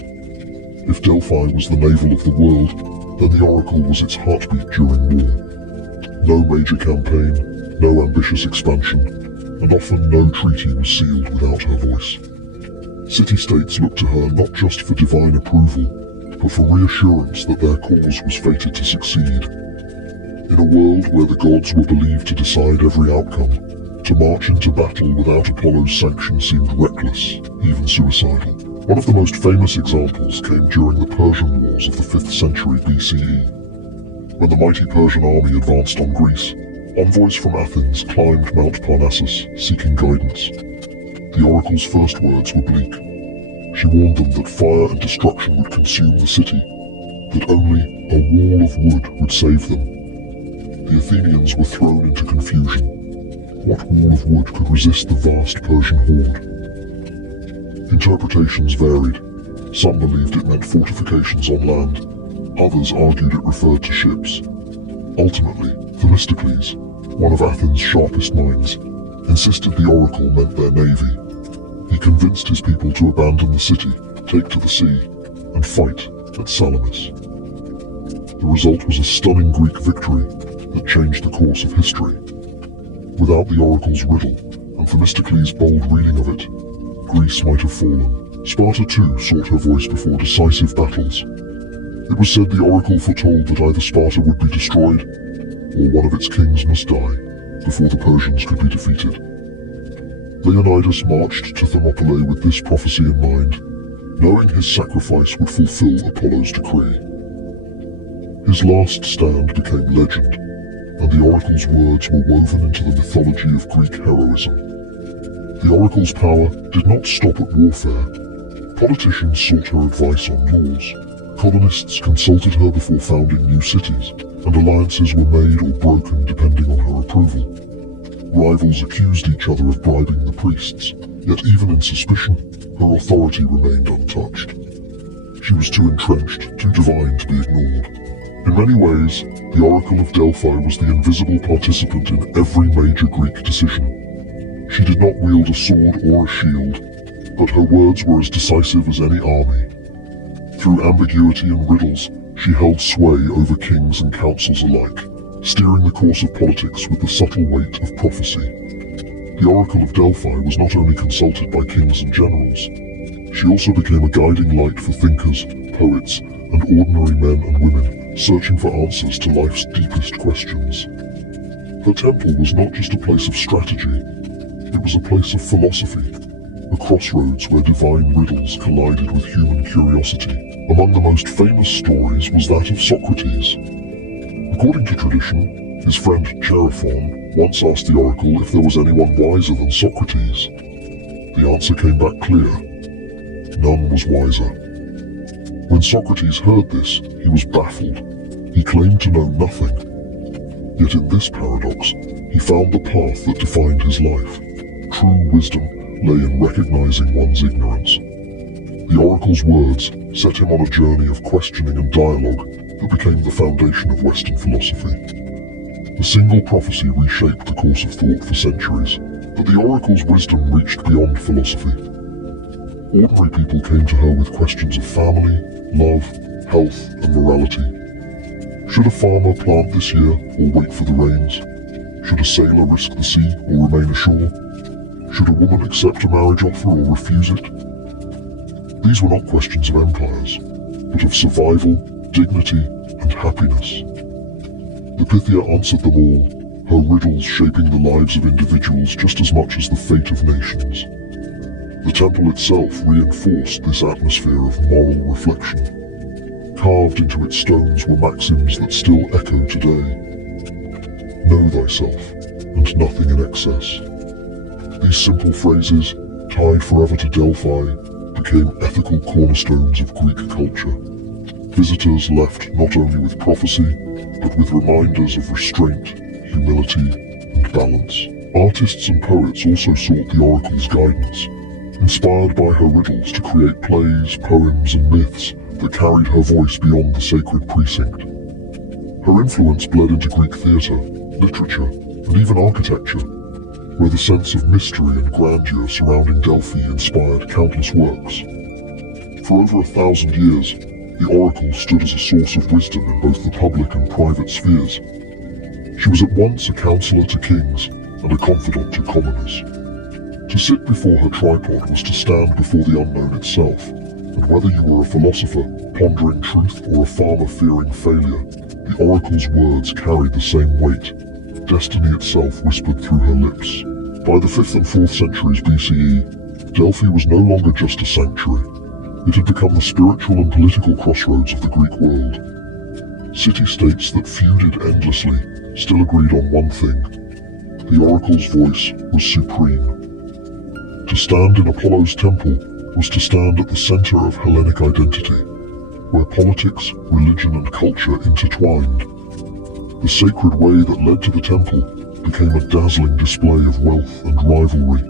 If Delphi was the navel of the world, then the oracle was its heartbeat during war. No major campaign, no ambitious expansion, and often no treaty was sealed without her voice. City-states looked to her not just for divine approval, but for reassurance that their cause was fated to succeed. In a world where the gods were believed to decide every outcome, to march into battle without Apollo's sanction seemed reckless, even suicidal. One of the most famous examples came during the Persian Wars of the 5th century BCE. When the mighty Persian army advanced on Greece, envoys from Athens climbed Mount Parnassus, seeking guidance. The oracle's first words were bleak. She warned them that fire and destruction would consume the city, that only a wall of wood would save them. The Athenians were thrown into confusion. What wall of wood could resist the vast Persian horde? Interpretations varied. Some believed it meant fortifications on land. Others argued it referred to ships. Ultimately, Themistocles, one of Athens' sharpest minds, insisted the oracle meant their navy. He convinced his people to abandon the city, take to the sea, and fight at Salamis. The result was a stunning Greek victory that changed the course of history. Without the oracle's riddle, and Themistocles' bold reading of it, Greece might have fallen. Sparta too sought her voice before decisive battles. It was said the oracle foretold that either Sparta would be destroyed, or one of its kings must die, before the Persians could be defeated. Leonidas marched to Thermopylae with this prophecy in mind, knowing his sacrifice would fulfill Apollo's decree. His last stand became legend, and the oracle's words were woven into the mythology of Greek heroism. The oracle's power did not stop at warfare. Politicians sought her advice on laws. Colonists consulted her before founding new cities, and alliances were made or broken depending on her approval. Rivals accused each other of bribing the priests, yet even in suspicion, her authority remained untouched. She was too entrenched, too divine to be ignored. In many ways, the Oracle of Delphi was the invisible participant in every major Greek decision. She did not wield a sword or a shield, but her words were as decisive as any army. Through ambiguity and riddles, she held sway over kings and councils alike, steering the course of politics with the subtle weight of prophecy. The Oracle of Delphi was not only consulted by kings and generals, she also became a guiding light for thinkers, poets, and ordinary men and women searching for answers to life's deepest questions. Her temple was not just a place of strategy, it was a place of philosophy, a crossroads where divine riddles collided with human curiosity. Among the most famous stories was that of Socrates. According to tradition, his friend Chaerephon once asked the oracle if there was anyone wiser than Socrates. The answer came back clear. None was wiser. When Socrates heard this, he was baffled. He claimed to know nothing. Yet in this paradox, he found the path that defined his life. True wisdom lay in recognizing one's ignorance. The oracle's words set him on a journey of questioning and dialogue that became the foundation of Western philosophy. A single prophecy reshaped the course of thought for centuries, but the oracle's wisdom reached beyond philosophy. Ordinary people came to her with questions of family, love, health, and morality. Should a farmer plant this year or wait for the rains? Should a sailor risk the sea or remain ashore? Should a woman accept a marriage offer or refuse it? These were not questions of empires, but of survival, dignity, and happiness. The Pythia answered them all, her riddles shaping the lives of individuals just as much as the fate of nations. The temple itself reinforced this atmosphere of moral reflection. Carved into its stones were maxims that still echo today. Know thyself, and nothing in excess. These simple phrases, tied forever to Delphi, became ethical cornerstones of Greek culture. Visitors left not only with prophecy, but with reminders of restraint, humility, and balance. Artists and poets also sought the oracle's guidance, inspired by her riddles to create plays, poems, and myths that carried her voice beyond the sacred precinct. Her influence bled into Greek theatre, literature, and even architecture, where the sense of mystery and grandeur surrounding Delphi inspired countless works. For over 1,000 years, the oracle stood as a source of wisdom in both the public and private spheres. She was at once a counselor to kings and a confidant to commoners. To sit before her tripod was to stand before the unknown itself, and whether you were a philosopher pondering truth or a farmer fearing failure, the oracle's words carried the same weight. Destiny itself whispered through her lips. By the 5th and 4th centuries BCE, Delphi was no longer just a sanctuary. It had become the spiritual and political crossroads of the Greek world. City-states that feuded endlessly still agreed on one thing: the oracle's voice was supreme. To stand in Apollo's temple was to stand at the center of Hellenic identity, where politics, religion, and culture intertwined. The sacred way that led to the temple became a dazzling display of wealth and rivalry.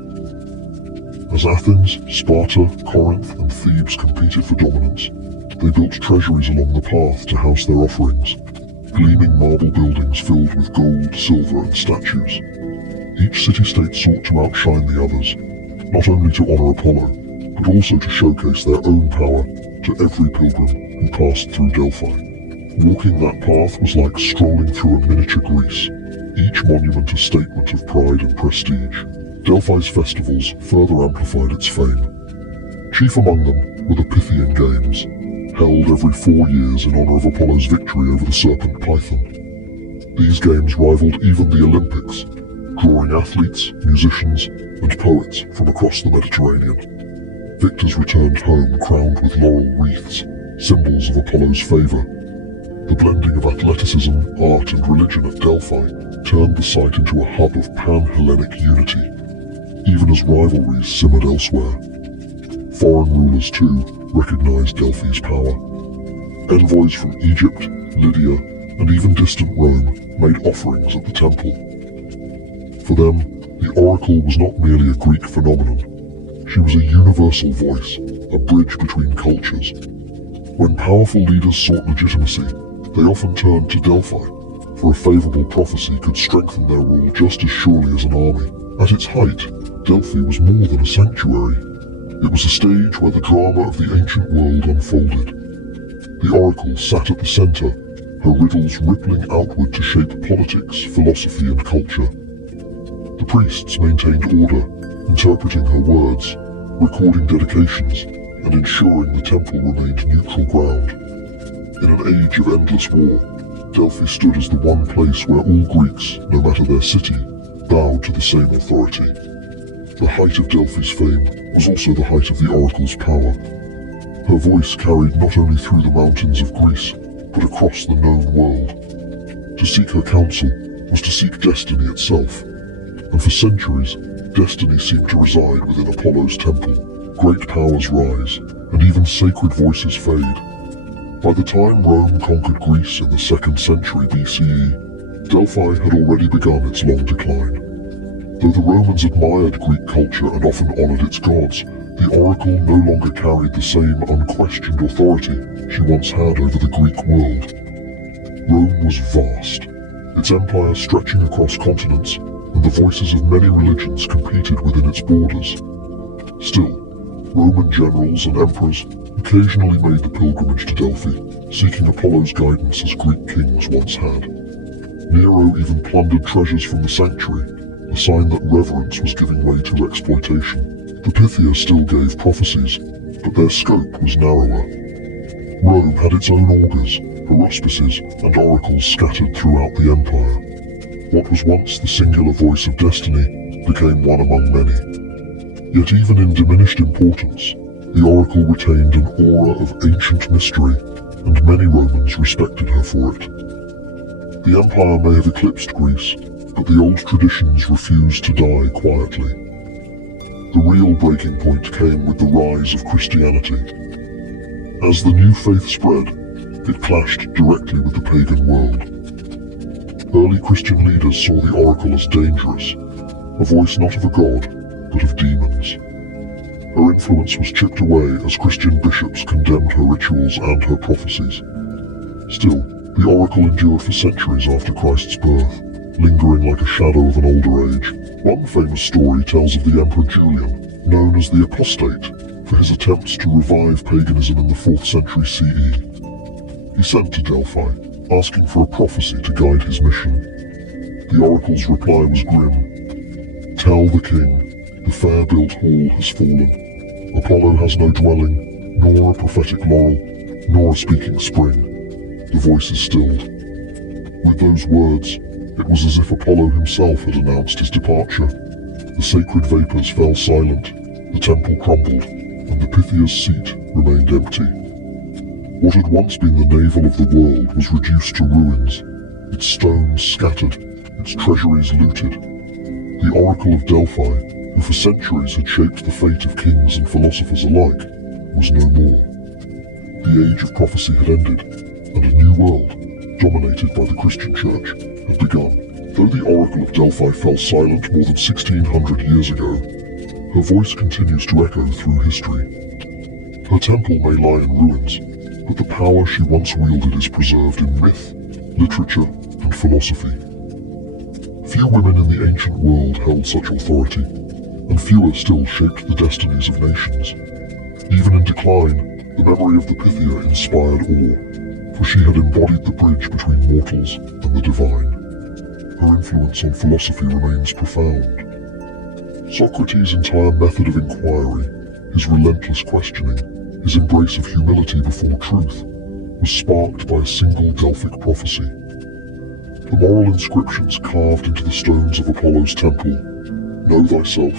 As Athens, Sparta, Corinth, and Thebes competed for dominance, they built treasuries along the path to house their offerings, gleaming marble buildings filled with gold, silver, and statues. Each city-state sought to outshine the others, not only to honor Apollo, but also to showcase their own power to every pilgrim who passed through Delphi. Walking that path was like strolling through a miniature Greece, each monument a statement of pride and prestige. Delphi's festivals further amplified its fame. Chief among them were the Pythian Games, held every 4 years in honor of Apollo's victory over the serpent Python. These games rivaled even the Olympics, drawing athletes, musicians, and poets from across the Mediterranean. Victors returned home crowned with laurel wreaths, symbols of Apollo's favor. The blending of athleticism, art, and religion at Delphi turned the site into a hub of pan-Hellenic unity, even as rivalries simmered elsewhere. Foreign rulers, too, recognized Delphi's power. Envoys from Egypt, Lydia, and even distant Rome made offerings at the temple. For them, the oracle was not merely a Greek phenomenon. She was a universal voice, a bridge between cultures. When powerful leaders sought legitimacy, they often turned to Delphi, for a favorable prophecy could strengthen their rule just as surely as an army. At its height, Delphi was more than a sanctuary. It was a stage where the drama of the ancient world unfolded. The oracle sat at the center, her riddles rippling outward to shape politics, philosophy, and culture. The priests maintained order, interpreting her words, recording dedications, and ensuring the temple remained neutral ground. In an age of endless war, Delphi stood as the one place where all Greeks, no matter their city, bowed to the same authority. The height of Delphi's fame was also the height of the oracle's power. Her voice carried not only through the mountains of Greece, but across the known world. To seek her counsel was to seek destiny itself, and for centuries, destiny seemed to reside within Apollo's temple. Great powers rise, and even sacred voices fade. By the time Rome conquered Greece in the 2nd century BCE, Delphi had already begun its long decline. Though the Romans admired Greek culture and often honored its gods, the oracle no longer carried the same unquestioned authority she once had over the Greek world. Rome was vast, its empire stretching across continents, and the voices of many religions competed within its borders. Still, Roman generals and emperors occasionally made the pilgrimage to Delphi, seeking Apollo's guidance as Greek kings once had. Nero even plundered treasures from the sanctuary, a sign that reverence was giving way to exploitation. The Pythia still gave prophecies, but their scope was narrower. Rome had its own augurs, haruspices, and oracles scattered throughout the empire. What was once the singular voice of destiny became one among many. Yet even in diminished importance, the oracle retained an aura of ancient mystery, and many Romans respected her for it. The empire may have eclipsed Greece, but the old traditions refused to die quietly. The real breaking point came with the rise of Christianity. As the new faith spread, it clashed directly with the pagan world. Early Christian leaders saw the oracle as dangerous, a voice not of a god, but of demons. Her influence was chipped away as Christian bishops condemned her rituals and her prophecies. Still, the oracle endured for centuries after Christ's birth, lingering like a shadow of an older age. One famous story tells of the Emperor Julian, known as the Apostate, for his attempts to revive paganism in the 4th century CE. He sent to Delphi, asking for a prophecy to guide his mission. The oracle's reply was grim. "Tell the king, the fair-built hall has fallen. Apollo has no dwelling, nor a prophetic laurel, nor a speaking spring." The voice is stilled. With those words, it was as if Apollo himself had announced his departure. The sacred vapors fell silent, the temple crumbled, and the Pythia's seat remained empty. What had once been the navel of the world was reduced to ruins, its stones scattered, its treasuries looted. The oracle of Delphi, who for centuries had shaped the fate of kings and philosophers alike, was no more. The age of prophecy had ended, and a new world, dominated by the Christian Church, had begun. Though the oracle of Delphi fell silent more than 1600 years ago, her voice continues to echo through history. Her temple may lie in ruins, but the power she once wielded is preserved in myth, literature, and philosophy. Few women in the ancient world held such authority, and fewer still shaped the destinies of nations. Even in decline, the memory of the Pythia inspired awe, for she had embodied the bridge between mortals and the divine. Her influence on philosophy remains profound. Socrates' entire method of inquiry, his relentless questioning, his embrace of humility before truth, was sparked by a single Delphic prophecy. The moral inscriptions carved into the stones of Apollo's temple, "Know thyself,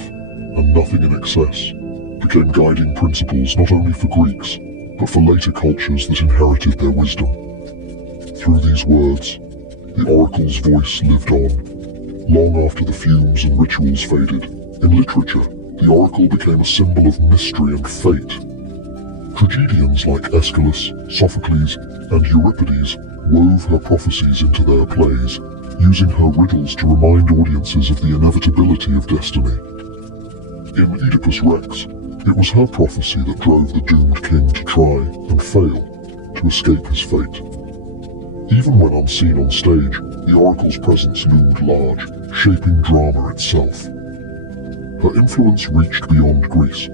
and nothing in excess," became guiding principles not only for Greeks, but for later cultures that inherited their wisdom. Through these words, the oracle's voice lived on, long after the fumes and rituals faded. In literature, the oracle became a symbol of mystery and fate. Tragedians like Aeschylus, Sophocles, and Euripides wove her prophecies into their plays, using her riddles to remind audiences of the inevitability of destiny. In Oedipus Rex, it was her prophecy that drove the doomed king to try and fail to escape his fate. Even when unseen on stage, the oracle's presence loomed large, shaping drama itself. Her influence reached beyond Greece.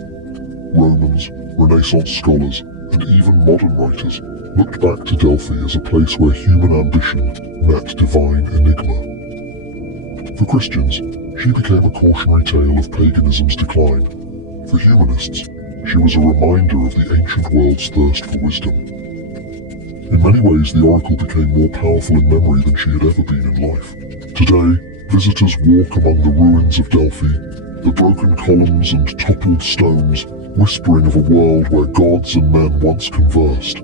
Romans, Renaissance scholars, and even modern writers looked back to Delphi as a place where human ambition met divine enigma. For Christians, she became a cautionary tale of paganism's decline. For humanists, she was a reminder of the ancient world's thirst for wisdom. In many ways, the oracle became more powerful in memory than she had ever been in life. Today, visitors walk among the ruins of Delphi, the broken columns and toppled stones, whispering of a world where gods and men once conversed.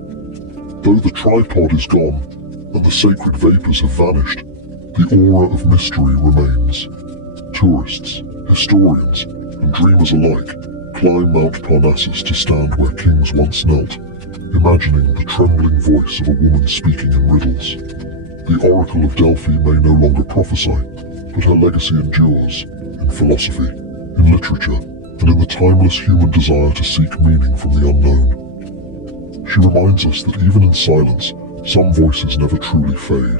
Though the tripod is gone, and the sacred vapors have vanished, the aura of mystery remains. Tourists, historians, and dreamers alike climb Mount Parnassus to stand where kings once knelt, imagining the trembling voice of a woman speaking in riddles. The oracle of Delphi may no longer prophesy, but her legacy endures in philosophy, in literature, and in the timeless human desire to seek meaning from the unknown. She reminds us that even in silence, some voices never truly fade.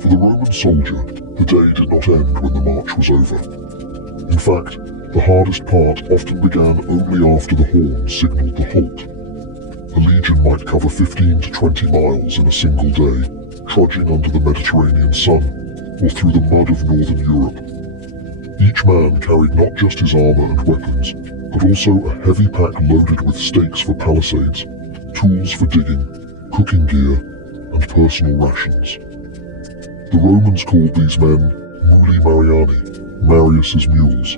For the Roman soldier, the day did not end when the march was over. In fact, the hardest part often began only after the horn signaled the halt. A legion might cover 15 to 20 miles in a single day, trudging under the Mediterranean sun, or through the mud of northern Europe. Each man carried not just his armor and weapons, but also a heavy pack loaded with stakes for palisades, tools for digging, cooking gear, and personal rations. The Romans called these men muli Mariani, Marius's mules,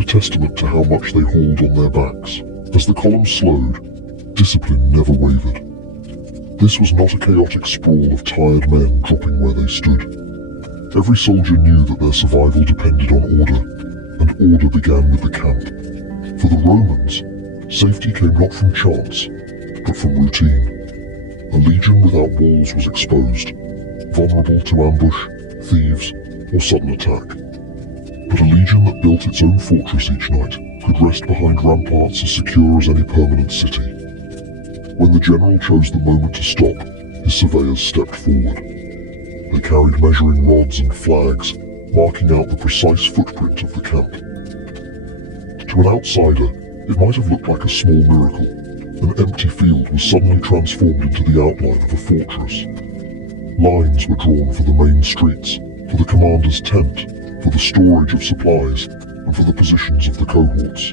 a testament to how much they hauled on their backs. As the column slowed, discipline never wavered. This was not a chaotic sprawl of tired men dropping where they stood. Every soldier knew that their survival depended on order, and order began with the camp. For the Romans, safety came not from chance, but from routine. A legion without walls was exposed, vulnerable to ambush, thieves, or sudden attack. But a legion that built its own fortress each night could rest behind ramparts as secure as any permanent city. When the general chose the moment to stop, his surveyors stepped forward. They carried measuring rods and flags, marking out the precise footprint of the camp. To an outsider, it might have looked like a small miracle. An empty field was suddenly transformed into the outline of a fortress. Lines were drawn for the main streets, for the commander's tent, for the storage of supplies, and for the positions of the cohorts.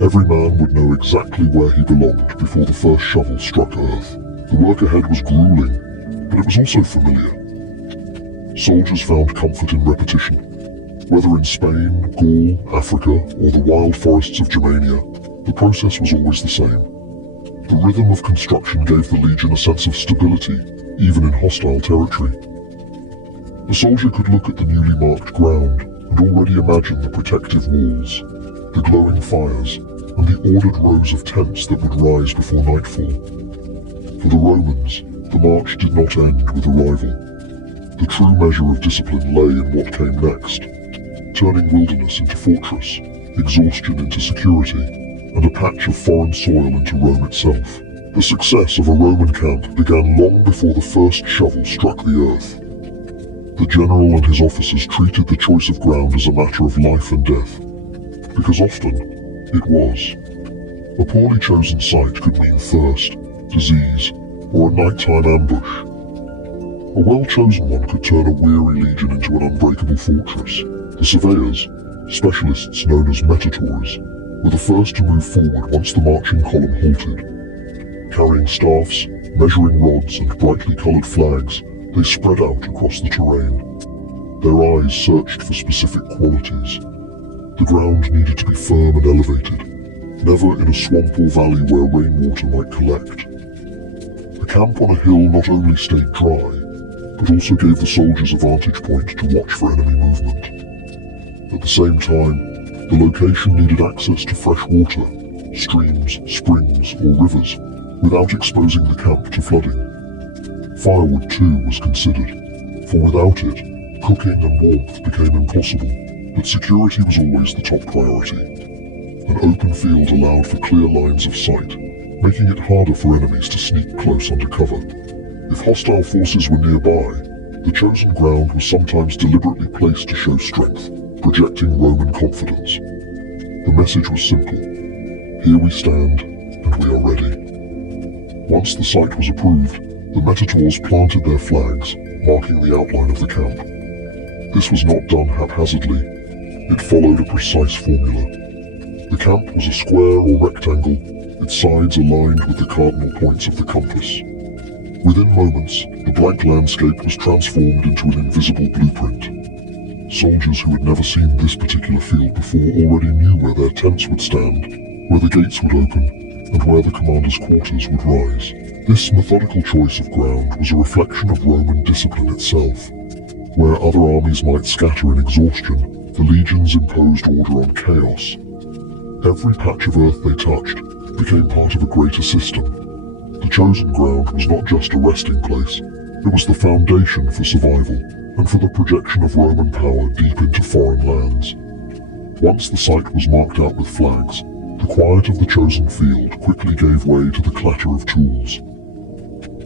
Every man would know exactly where he belonged before the first shovel struck earth. The work ahead was grueling, but it was also familiar. Soldiers found comfort in repetition. Whether in Spain, Gaul, Africa, or the wild forests of Germania, the process was always the same. The rhythm of construction gave the legion a sense of stability, even in hostile territory. The soldier could look at the newly marked ground and already imagine the protective walls, the glowing fires, and the ordered rows of tents that would rise before nightfall. For the Romans, the march did not end with arrival. The true measure of discipline lay in what came next, turning wilderness into fortress, exhaustion into security, and a patch of foreign soil into Rome itself. The success of a Roman camp began long before the first shovel struck the earth. The general and his officers treated the choice of ground as a matter of life and death, because often it was. A poorly chosen site could mean thirst, disease, or a nighttime ambush. A well-chosen one could turn a weary legion into an unbreakable fortress. The surveyors, specialists known as metators, were the first to move forward once the marching column halted. Carrying staffs, measuring rods, and brightly colored flags, they spread out across the terrain. Their eyes searched for specific qualities. The ground needed to be firm and elevated, never in a swamp or valley where rainwater might collect. A camp on a hill not only stayed dry, but also gave the soldiers a vantage point to watch for enemy movement. At the same time, the location needed access to fresh water, streams, springs, or rivers, without exposing the camp to flooding. Firewood too was considered, for without it, cooking and warmth became impossible, but security was always the top priority. An open field allowed for clear lines of sight, making it harder for enemies to sneak close under cover. If hostile forces were nearby, the chosen ground was sometimes deliberately placed to show strength, projecting Roman confidence. The message was simple: here we stand, and we are ready. Once the site was approved, the metators planted their flags, marking the outline of the camp. This was not done haphazardly. It followed a precise formula. The camp was a square or rectangle, its sides aligned with the cardinal points of the compass. Within moments, the blank landscape was transformed into an invisible blueprint. Soldiers who had never seen this particular field before already knew where their tents would stand, where the gates would open, and where the commander's quarters would rise. This methodical choice of ground was a reflection of Roman discipline itself. Where other armies might scatter in exhaustion, the legions imposed order on chaos. Every patch of earth they touched became part of a greater system. The chosen ground was not just a resting place, it was the foundation for survival and for the projection of Roman power deep into foreign lands. Once the site was marked out with flags, the quiet of the chosen field quickly gave way to the clatter of tools.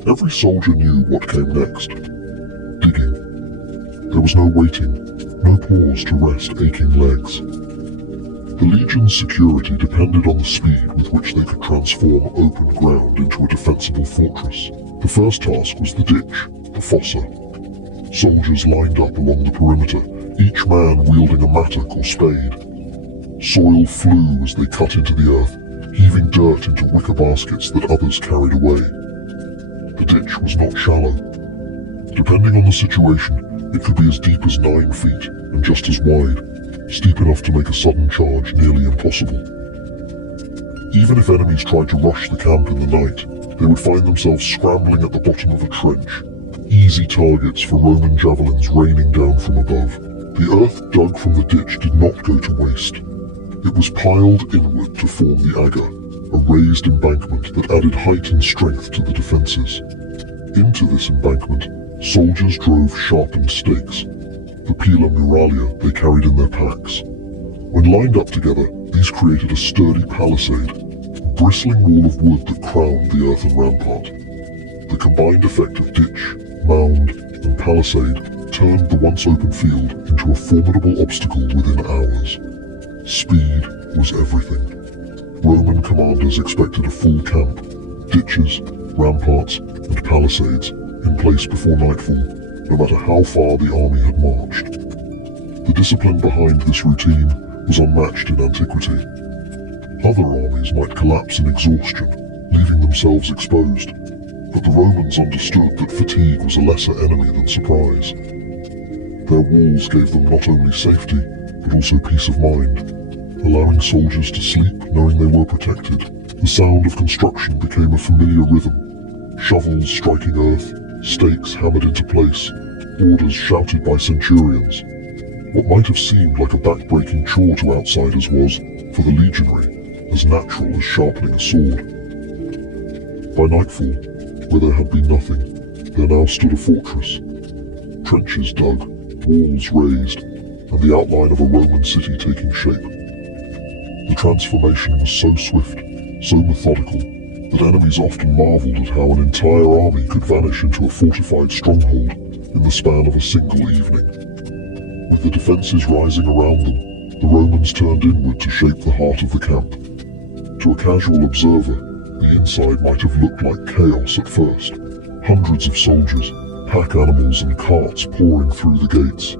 Every soldier knew what came next: digging. There was no waiting, no pause to rest aching legs. The legion's security depended on the speed with which they could transform open ground into a defensible fortress. The first task was the ditch, the fossa. Soldiers lined up along the perimeter, each man wielding a mattock or spade. Soil flew as they cut into the earth, heaving dirt into wicker baskets that others carried away. The ditch was not shallow. Depending on the situation, it could be as deep as 9 feet and just as wide, steep enough to make a sudden charge nearly impossible. Even if enemies tried to rush the camp in the night, they would find themselves scrambling at the bottom of a trench, easy targets for Roman javelins raining down from above. The earth dug from the ditch did not go to waste. It was piled inward to form the agger, a raised embankment that added height and strength to the defenses. Into this embankment, soldiers drove sharpened stakes, the pila muralia they carried in their packs. When lined up together, these created a sturdy palisade, a bristling wall of wood that crowned the earthen rampart. The combined effect of ditch, mound, and palisade turned the once open field into a formidable obstacle within hours. Speed was everything. Roman commanders expected a full camp, ditches, ramparts, and palisades in place before nightfall, no matter how far the army had marched. The discipline behind this routine was unmatched in antiquity. Other armies might collapse in exhaustion, leaving themselves exposed, but the Romans understood that fatigue was a lesser enemy than surprise. Their walls gave them not only safety, but also peace of mind, allowing soldiers to sleep knowing they were protected. The sound of construction became a familiar rhythm, shovels striking earth, stakes hammered into place, orders shouted by centurions. What might have seemed like a back-breaking chore to outsiders was, for the legionary, as natural as sharpening a sword. By nightfall, where there had been nothing, there now stood a fortress. Trenches dug, walls raised, and the outline of a Roman city taking shape. The transformation was so swift, so methodical, that enemies often marveled at how an entire army could vanish into a fortified stronghold in the span of a single evening. With the defenses rising around them, the Romans turned inward to shape the heart of the camp. To a casual observer, the inside might have looked like chaos at first. Hundreds of soldiers, pack animals and carts pouring through the gates.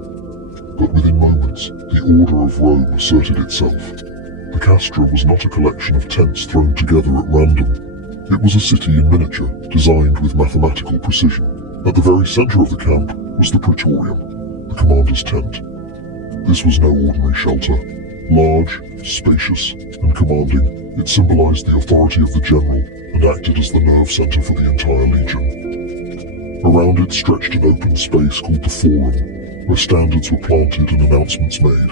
But within moments, the order of Rome asserted itself. The castra was not a collection of tents thrown together at random. It was a city in miniature, designed with mathematical precision. At the very center of the camp was the praetorium, the commander's tent. This was no ordinary shelter. Large, spacious, and commanding, it symbolized the authority of the general and acted as the nerve center for the entire legion. Around it stretched an open space called the Forum, where standards were planted and announcements made.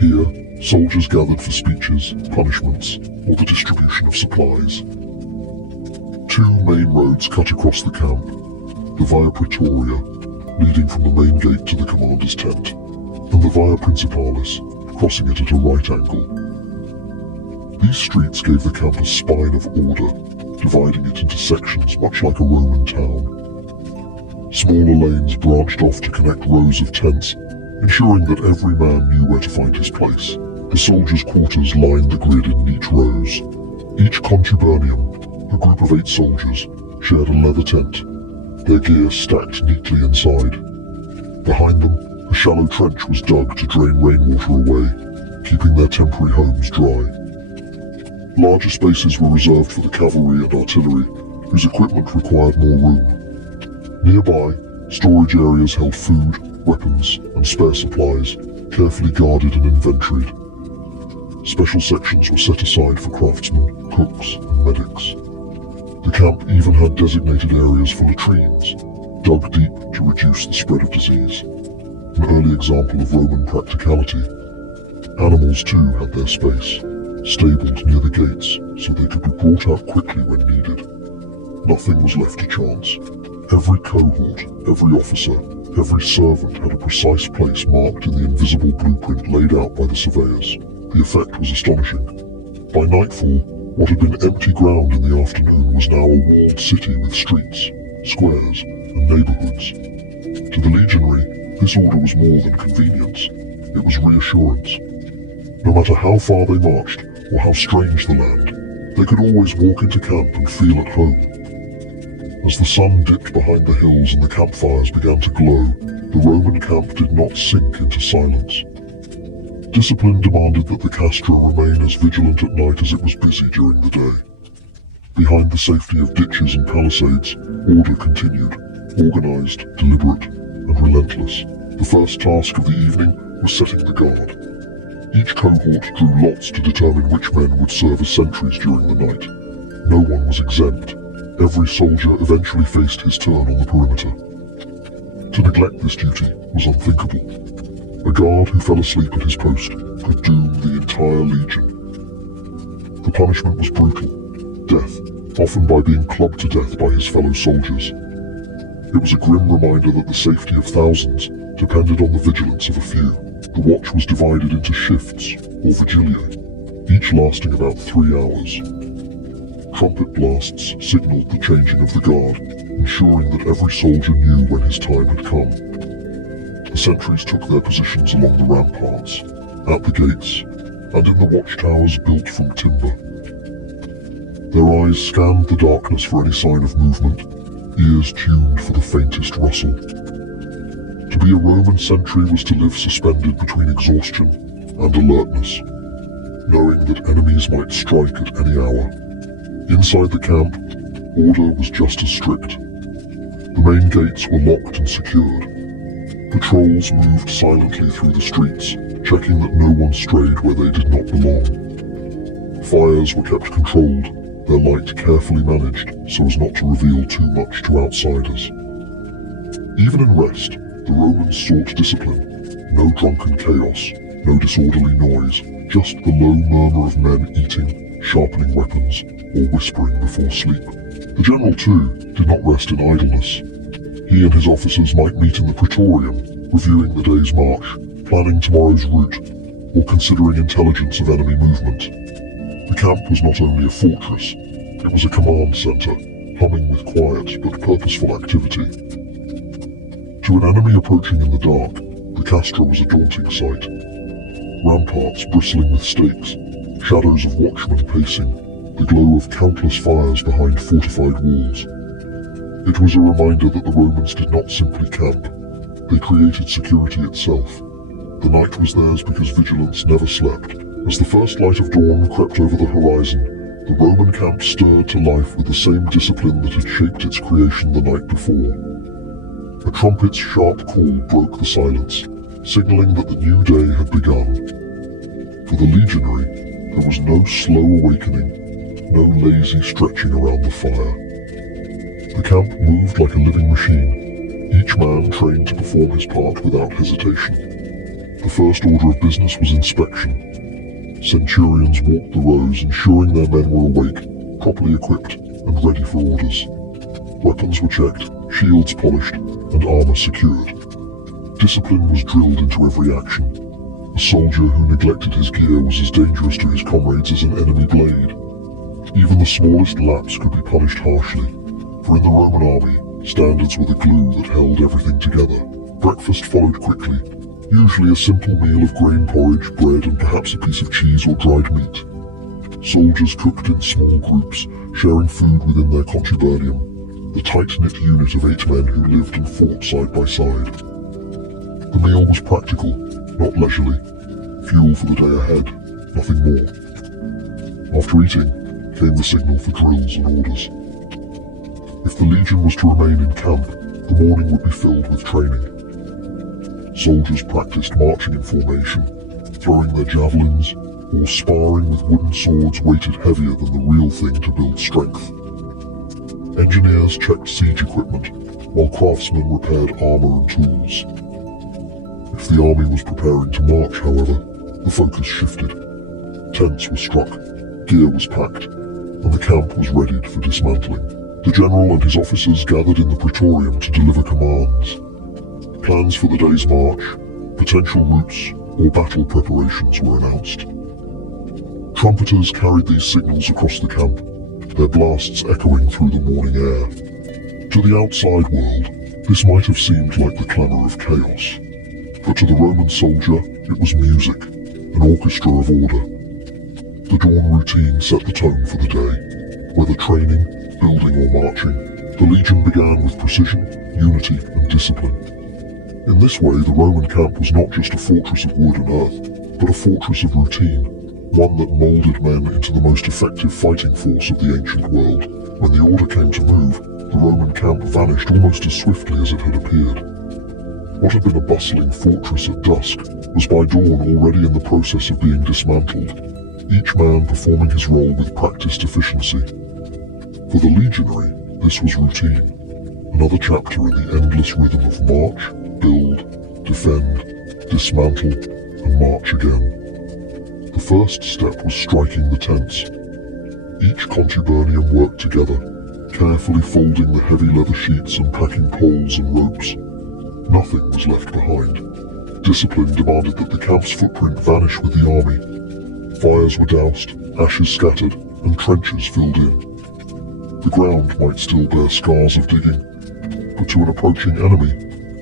Here, soldiers gathered for speeches, punishments, or the distribution of supplies. Two main roads cut across the camp, the Via Praetoria, leading from the main gate to the commander's tent, and the Via Principalis, crossing it at a right angle. These streets gave the camp a spine of order, dividing it into sections much like a Roman town. Smaller lanes branched off to connect rows of tents, ensuring that every man knew where to find his place. The soldiers' quarters lined the grid in neat rows. Each contubernium, a group of 8 soldiers, shared a leather tent, their gear stacked neatly inside. Behind them, a shallow trench was dug to drain rainwater away, keeping their temporary homes dry. Larger spaces were reserved for the cavalry and artillery, whose equipment required more room. Nearby, storage areas held food, weapons, and spare supplies, carefully guarded and inventoried. Special sections were set aside for craftsmen, cooks, and medics. The camp even had designated areas for latrines, dug deep to reduce the spread of disease. An early example of Roman practicality. Animals too had their space, stabled near the gates so they could be brought out quickly when needed. Nothing was left to chance. Every cohort, every officer, every servant had a precise place marked in the invisible blueprint laid out by the surveyors. The effect was astonishing. By nightfall, what had been empty ground in the afternoon was now a walled city with streets, squares, and neighborhoods. To the legionary, this order was more than convenience. It was reassurance. No matter how far they marched, or how strange the land, they could always walk into camp and feel at home. As the sun dipped behind the hills and the campfires began to glow, the Roman camp did not sink into silence. Discipline demanded that the castra remain as vigilant at night as it was busy during the day. Behind the safety of ditches and palisades, order continued, organized, deliberate, and relentless. The first task of the evening was setting the guard. Each cohort drew lots to determine which men would serve as sentries during the night. No one was exempt. Every soldier eventually faced his turn on the perimeter. To neglect this duty was unthinkable. A guard who fell asleep at his post could doom the entire legion. The punishment was brutal. Death, often by being clubbed to death by his fellow soldiers. It was a grim reminder that the safety of thousands depended on the vigilance of a few. The watch was divided into shifts, or vigiliae, each lasting about 3 hours. Trumpet blasts signaled the changing of the guard, ensuring that every soldier knew when his time had come. The sentries took their positions along the ramparts, at the gates, and in the watchtowers built from timber. Their eyes scanned the darkness for any sign of movement, ears tuned for the faintest rustle. To be a Roman sentry was to live suspended between exhaustion and alertness, knowing that enemies might strike at any hour. Inside the camp, order was just as strict. The main gates were locked and secured. Patrols moved silently through the streets, checking that no one strayed where they did not belong. Fires were kept controlled, their light carefully managed so as not to reveal too much to outsiders. Even in rest, the Romans sought discipline. No drunken chaos, no disorderly noise, just the low murmur of men eating, sharpening weapons, or whispering before sleep. The general, too, did not rest in idleness. He and his officers might meet in the praetorium, reviewing the day's march, planning tomorrow's route. or considering intelligence of enemy movement. The camp was not only a fortress, it was a command center, humming with quiet but purposeful activity. To an enemy approaching in the dark, the Castra was a daunting sight. Ramparts bristling with stakes, shadows of watchmen pacing, the glow of countless fires behind fortified walls. It was a reminder that the Romans did not simply camp, they created security itself. The night was theirs because vigilance never slept. As the first light of dawn crept over the horizon, the Roman camp stirred to life with the same discipline that had shaped its creation the night before. A trumpet's sharp call broke the silence, signaling that the new day had begun. For the legionary, there was no slow awakening, no lazy stretching around the fire. The camp moved like a living machine, each man trained to perform his part without hesitation. The first order of business was inspection. Centurions walked the rows, ensuring their men were awake, properly equipped, and ready for orders. Weapons were checked, shields polished, and armor secured. Discipline was drilled into every action. A soldier who neglected his gear was as dangerous to his comrades as an enemy blade. Even the smallest lapse could be punished harshly, for in the Roman army, standards were the glue that held everything together. Breakfast followed quickly, usually a simple meal of grain porridge, bread, and perhaps a piece of cheese or dried meat. Soldiers cooked in small groups, sharing food within their contubernium, the tight-knit unit of 8 men who lived and fought side by side. The meal was practical, not leisurely. Fuel for the day ahead, nothing more. After eating, came the signal for drills and orders. If the legion was to remain in camp, the morning would be filled with training. Soldiers practiced marching in formation, throwing their javelins, or sparring with wooden swords weighted heavier than the real thing to build strength. Engineers checked siege equipment, while craftsmen repaired armor and tools. If the army was preparing to march, however, the focus shifted. Tents were struck, gear was packed, and the camp was readied for dismantling. The general and his officers gathered in the praetorium to deliver commands. Plans for the day's march, potential routes, or battle preparations were announced. Trumpeters carried these signals across the camp, their blasts echoing through the morning air. To the outside world, this might have seemed like the clamor of chaos. But to the Roman soldier, it was music, an orchestra of order. The dawn routine set the tone for the day. Whether training, building or marching, the legion began with precision, unity and discipline. In this way, the Roman camp was not just a fortress of wood and earth, but a fortress of routine, one that molded men into the most effective fighting force of the ancient world. When the order came to move, the Roman camp vanished almost as swiftly as it had appeared. What had been a bustling fortress at dusk was by dawn already in the process of being dismantled, each man performing his role with practiced efficiency. For the legionary, this was routine, another chapter in the endless rhythm of march, build, defend, dismantle, and march again. The first step was striking the tents. Each contubernium worked together, carefully folding the heavy leather sheets and packing poles and ropes. Nothing was left behind. Discipline demanded that the camp's footprint vanish with the army. Fires were doused, ashes scattered, and trenches filled in. The ground might still bear scars of digging, but to an approaching enemy,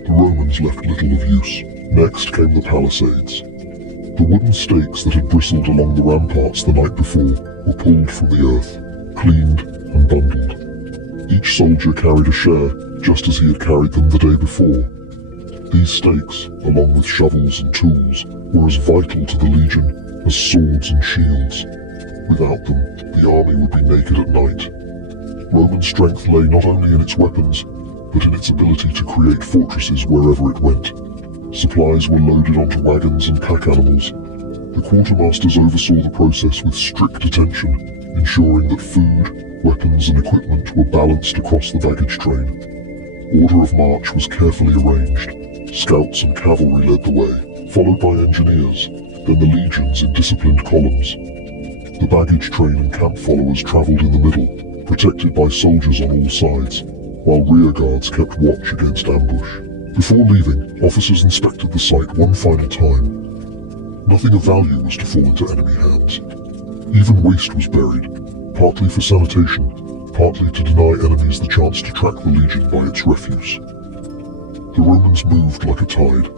the Romans left little of use. Next came the palisades. The wooden stakes that had bristled along the ramparts the night before were pulled from the earth, cleaned and bundled. Each soldier carried a share, just as he had carried them the day before. These stakes, along with shovels and tools, were as vital to the legion as swords and shields. Without them, the army would be naked at night. Roman strength lay not only in its weapons, but in its ability to create fortresses wherever it went. Supplies were loaded onto wagons and pack animals. The quartermasters oversaw the process with strict attention, ensuring that food, weapons and equipment were balanced across the baggage train. Order of march was carefully arranged. Scouts and cavalry led the way, followed by engineers, then the legions in disciplined columns. The baggage train and camp followers traveled in the middle, protected by soldiers on all sides, while rear guards kept watch against ambush. Before leaving, officers inspected the site one final time. Nothing of value was to fall into enemy hands. Even waste was buried, partly for sanitation, partly to deny enemies the chance to track the legion by its refuse. The Romans moved like a tide,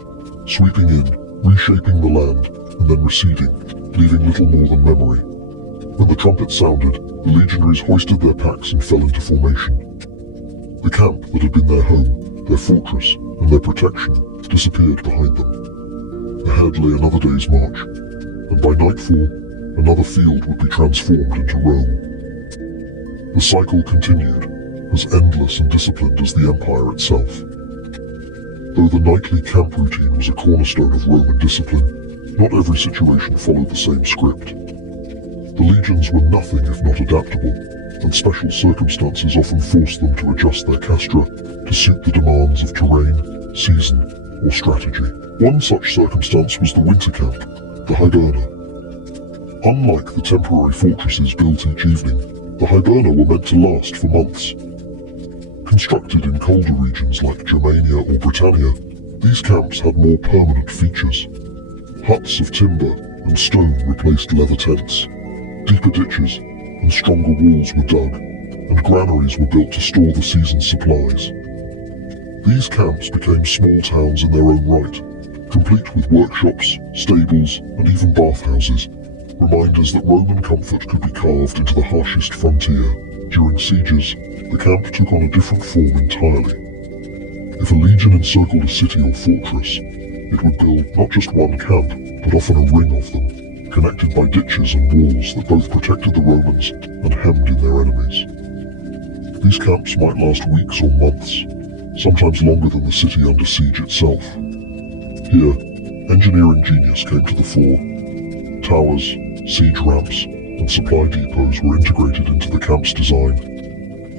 sweeping in, reshaping the land, and then receding, leaving little more than memory. When the trumpet sounded, the legionaries hoisted their packs and fell into formation. The camp that had been their home, their fortress, and their protection disappeared behind them. Ahead lay another day's march, and by nightfall, another field would be transformed into Rome. The cycle continued, as endless and disciplined as the empire itself. Though the nightly camp routine was a cornerstone of Roman discipline, not every situation followed the same script. The legions were nothing if not adaptable, and special circumstances often forced them to adjust their castra to suit the demands of terrain, season, or strategy. One such circumstance was the winter camp, the Hiberna. Unlike the temporary fortresses built each evening, the Hiberna were meant to last for months. Constructed in colder regions like Germania or Britannia, these camps had more permanent features. Huts of timber and stone replaced leather tents. Deeper ditches and stronger walls were dug, and granaries were built to store the season's supplies. These camps became small towns in their own right, complete with workshops, stables, and even bathhouses, reminders that Roman comfort could be carved into the harshest frontier. During sieges, the camp took on a different form entirely. If a legion encircled a city or fortress, it would build not just one camp, but often a ring of them, connected by ditches and walls that both protected the Romans and hemmed in their enemies. These camps might last weeks or months, sometimes longer than the city under siege itself. Here, engineering genius came to the fore. Towers, siege ramps, and supply depots were integrated into the camp's design,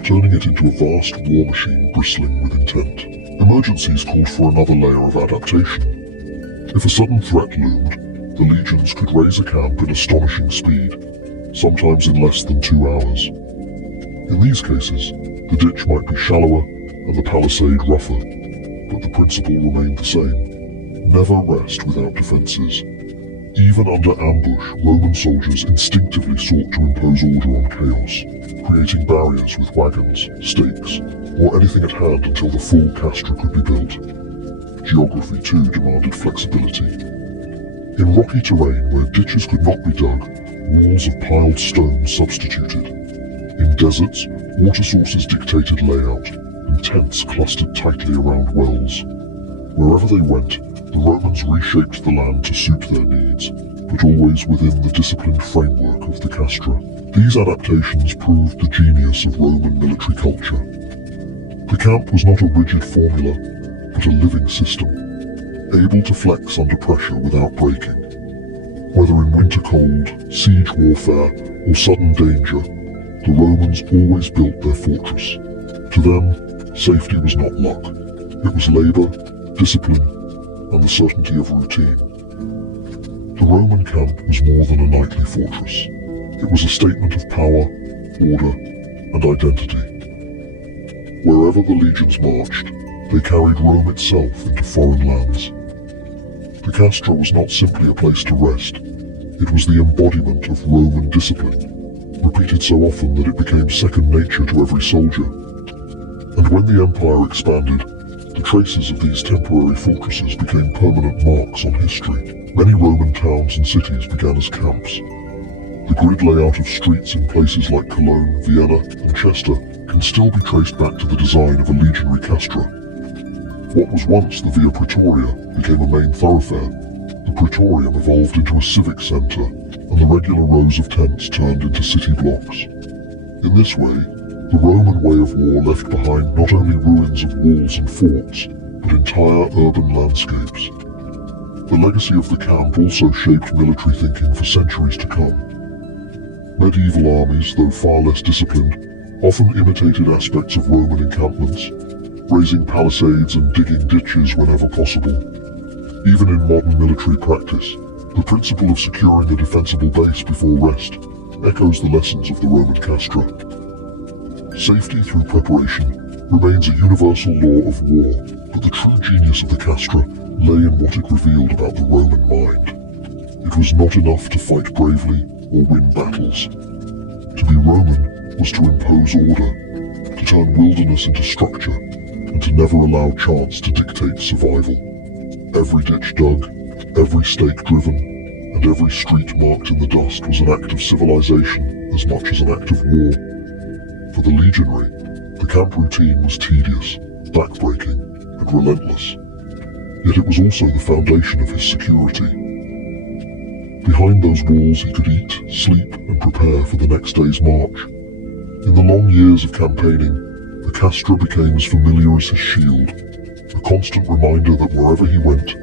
turning it into a vast war machine bristling with intent. Emergencies called for another layer of adaptation. If a sudden threat loomed, the legions could raise a camp in astonishing speed, sometimes in less than 2 hours. In these cases, the ditch might be shallower and the palisade rougher, but the principle remained the same. Never rest without defenses. Even under ambush, Roman soldiers instinctively sought to impose order on chaos, creating barriers with wagons, stakes, or anything at hand until the full castra could be built. Geography too demanded flexibility. In rocky terrain where ditches could not be dug, walls of piled stone substituted. In deserts, water sources dictated layout, and tents clustered tightly around wells. Wherever they went, the Romans reshaped the land to suit their needs, but always within the disciplined framework of the castra. These adaptations proved the genius of Roman military culture. The camp was not a rigid formula, but a living system, able to flex under pressure without breaking. Whether in winter cold, siege warfare, or sudden danger, the Romans always built their fortress. To them, safety was not luck. It was labor, discipline, and the certainty of routine. The Roman camp was more than a nightly fortress. It was a statement of power, order, and identity. Wherever the legions marched, they carried Rome itself into foreign lands. The castra was not simply a place to rest. It was the embodiment of Roman discipline, repeated so often that it became second nature to every soldier. And when the empire expanded, the traces of these temporary fortresses became permanent marks on history. Many Roman towns and cities began as camps. The grid layout of streets in places like Cologne, Vienna, and Chester can still be traced back to the design of a legionary castra. What was once the Via Praetoria became a main thoroughfare. The Praetorium evolved into a civic centre, and the regular rows of tents turned into city blocks. In this way, the Roman way of war left behind not only ruins of walls and forts, but entire urban landscapes. The legacy of the camp also shaped military thinking for centuries to come. Medieval armies, though far less disciplined, often imitated aspects of Roman encampments, raising palisades and digging ditches whenever possible. Even in modern military practice, the principle of securing a defensible base before rest echoes the lessons of the Roman castra. Safety through preparation remains a universal law of war, but the true genius of the castra lay in what it revealed about the Roman mind. It was not enough to fight bravely or win battles. To be Roman was to impose order, to turn wilderness into structure, and to never allow chance to dictate survival. Every ditch dug, every stake driven, and every street marked in the dust was an act of civilization as much as an act of war. For the legionary, the camp routine was tedious, backbreaking, and relentless. Yet it was also the foundation of his security. Behind those walls he could eat, sleep, and prepare for the next day's march. In the long years of campaigning, the Castra became as familiar as his shield, a constant reminder that wherever he went,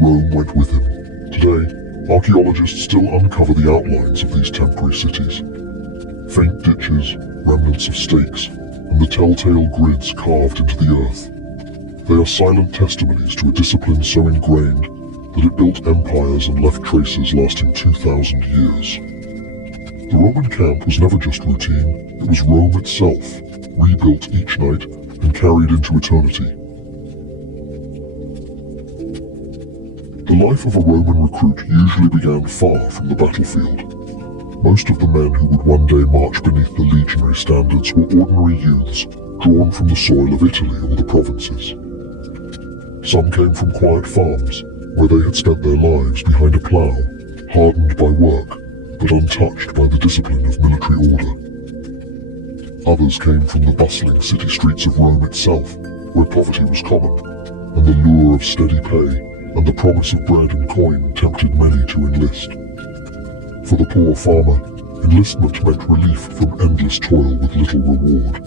Rome went with him. Today, archaeologists still uncover the outlines of these temporary cities. Faint ditches, remnants of stakes, and the telltale grids carved into the earth. They are silent testimonies to a discipline so ingrained that it built empires and left traces lasting 2,000 years. The Roman camp was never just routine, it was Rome itself, rebuilt each night and carried into eternity. The life of a Roman recruit usually began far from the battlefield. Most of the men who would one day march beneath the legionary standards were ordinary youths drawn from the soil of Italy or the provinces. Some came from quiet farms, where they had spent their lives behind a plough, hardened by work, but untouched by the discipline of military order. Others came from the bustling city streets of Rome itself, where poverty was common, and the lure of steady pay and the promise of bread and coin tempted many to enlist. For the poor farmer, enlistment meant relief from endless toil with little reward.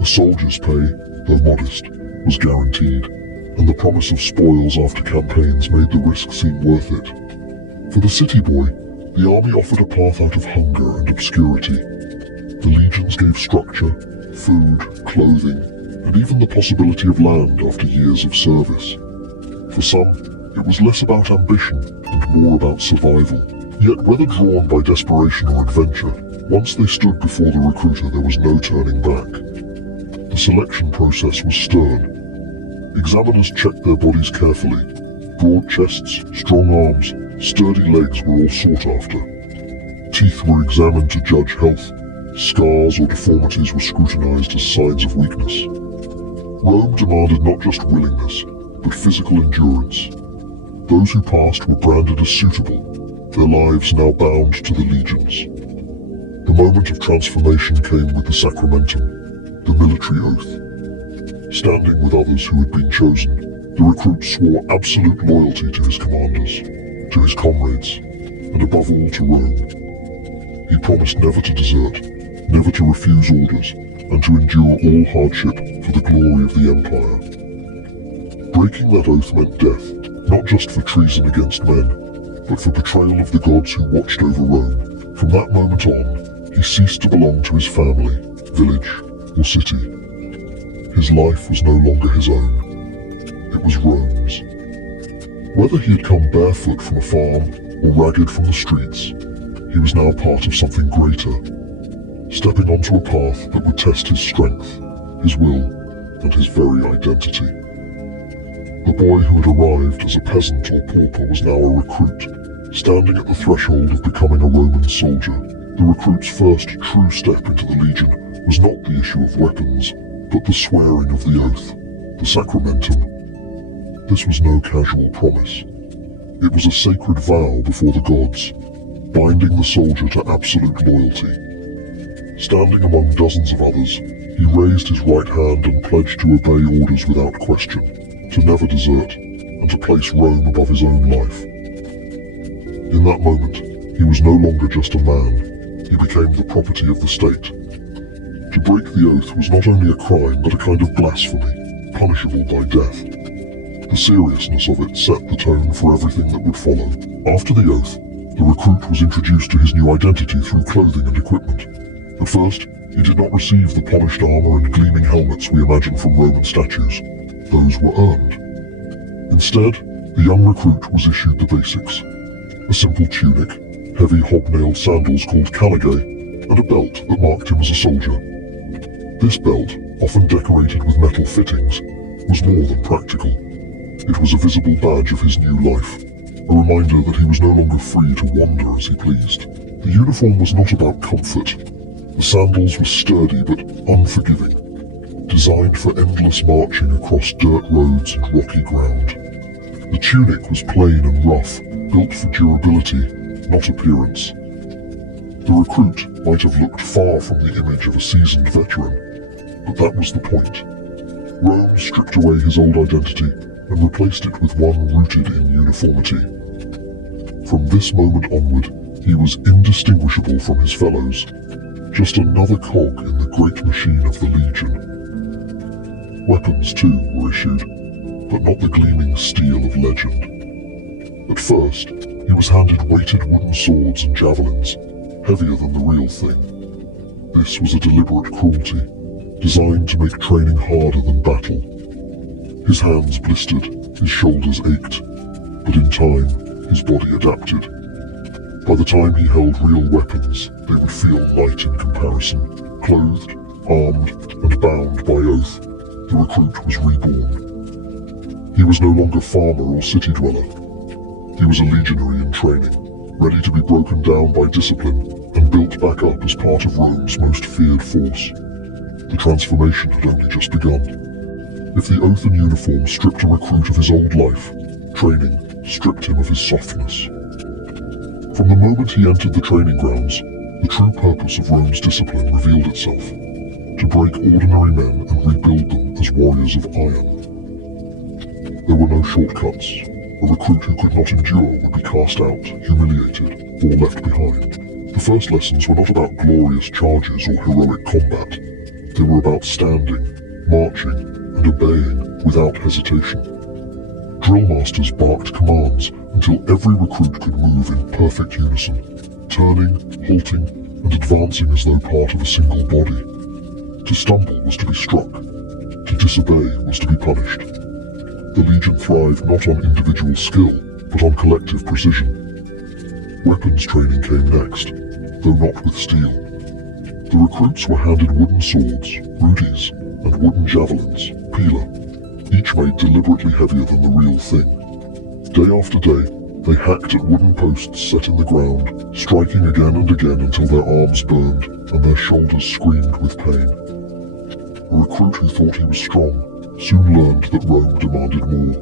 A soldier's pay, though modest, was guaranteed, and the promise of spoils after campaigns made the risk seem worth it. For the city boy, the army offered a path out of hunger and obscurity. The legions gave structure, food, clothing, and even the possibility of land after years of service. For some, it was less about ambition and more about survival. Yet whether drawn by desperation or adventure, once they stood before the recruiter there was no turning back. The selection process was stern. Examiners checked their bodies carefully. Broad chests, strong arms, sturdy legs were all sought after. Teeth were examined to judge health. Scars or deformities were scrutinized as signs of weakness. Rome demanded not just willingness, but physical endurance. Those who passed were branded as suitable, their lives now bound to the legions. The moment of transformation came with the sacramentum, the military oath. Standing with others who had been chosen, the recruit swore absolute loyalty to his commanders, to his comrades, and above all to Rome. He promised never to desert, never to refuse orders, and to endure all hardship for the glory of the empire. Breaking that oath meant death, not just for treason against men, but for betrayal of the gods who watched over Rome. From that moment on, he ceased to belong to his family, village, or city. His life was no longer his own. It was Rome's. Whether he had come barefoot from a farm or ragged from the streets, he was now part of something greater, stepping onto a path that would test his strength, his will, and his very identity. The boy who had arrived as a peasant or pauper was now a recruit, standing at the threshold of becoming a Roman soldier. The recruit's first true step into the legion was not the issue of weapons, but the swearing of the oath, the sacramentum. This was no casual promise. It was a sacred vow before the gods, binding the soldier to absolute loyalty. Standing among dozens of others, he raised his right hand and pledged to obey orders without question, to never desert, and to place Rome above his own life. In that moment, he was no longer just a man, he became the property of the state. To break the oath was not only a crime, but a kind of blasphemy, punishable by death. The seriousness of it set the tone for everything that would follow. After the oath, the recruit was introduced to his new identity through clothing and equipment. At first, he did not receive the polished armor and gleaming helmets we imagine from Roman statues. Those were earned. Instead, the young recruit was issued the basics. A simple tunic, heavy hobnailed sandals called caligae, and a belt that marked him as a soldier. This belt, often decorated with metal fittings, was more than practical. It was a visible badge of his new life. a reminder that he was no longer free to wander as he pleased. The uniform was not about comfort. The sandals were sturdy but unforgiving, designed for endless marching across dirt roads and rocky ground. The tunic was plain and rough, built for durability, not appearance. The recruit might have looked far from the image of a seasoned veteran, but that was the point. Rome stripped away his old identity and replaced it with one rooted in uniformity. From this moment onward, he was indistinguishable from his fellows, just another cog in the great machine of the Legion. Weapons, too, were issued, but not the gleaming steel of legend. At first, he was handed weighted wooden swords and javelins, heavier than the real thing. This was a deliberate cruelty, designed to make training harder than battle. His hands blistered, his shoulders ached, but in time, his body adapted. By the time he held real weapons, they would feel light in comparison. Clothed, armed, and bound by oath, the recruit was reborn. He was no longer farmer or city dweller. He was a legionary in training, ready to be broken down by discipline and built back up as part of Rome's most feared force. The transformation had only just begun. If the oath and uniform stripped a recruit of his old life, training stripped him of his softness. From the moment he entered the training grounds, the true purpose of Rome's discipline revealed itself: to break ordinary men and rebuild them as warriors of iron. There were no shortcuts. A recruit who could not endure would be cast out, humiliated, or left behind. The first lessons were not about glorious charges or heroic combat. They were about standing, marching, and obeying without hesitation. Drill masters barked commands until every recruit could move in perfect unison, turning, halting, and advancing as though part of a single body. To stumble was to be struck. To disobey was to be punished. The Legion thrived not on individual skill, but on collective precision. Weapons training came next, though not with steel. The recruits were handed wooden swords, rudies, and wooden javelins, pila, each made deliberately heavier than the real thing. Day after day, they hacked at wooden posts set in the ground, striking again and again until their arms burned and their shoulders screamed with pain. A recruit who thought he was strong soon learned that Rome demanded more.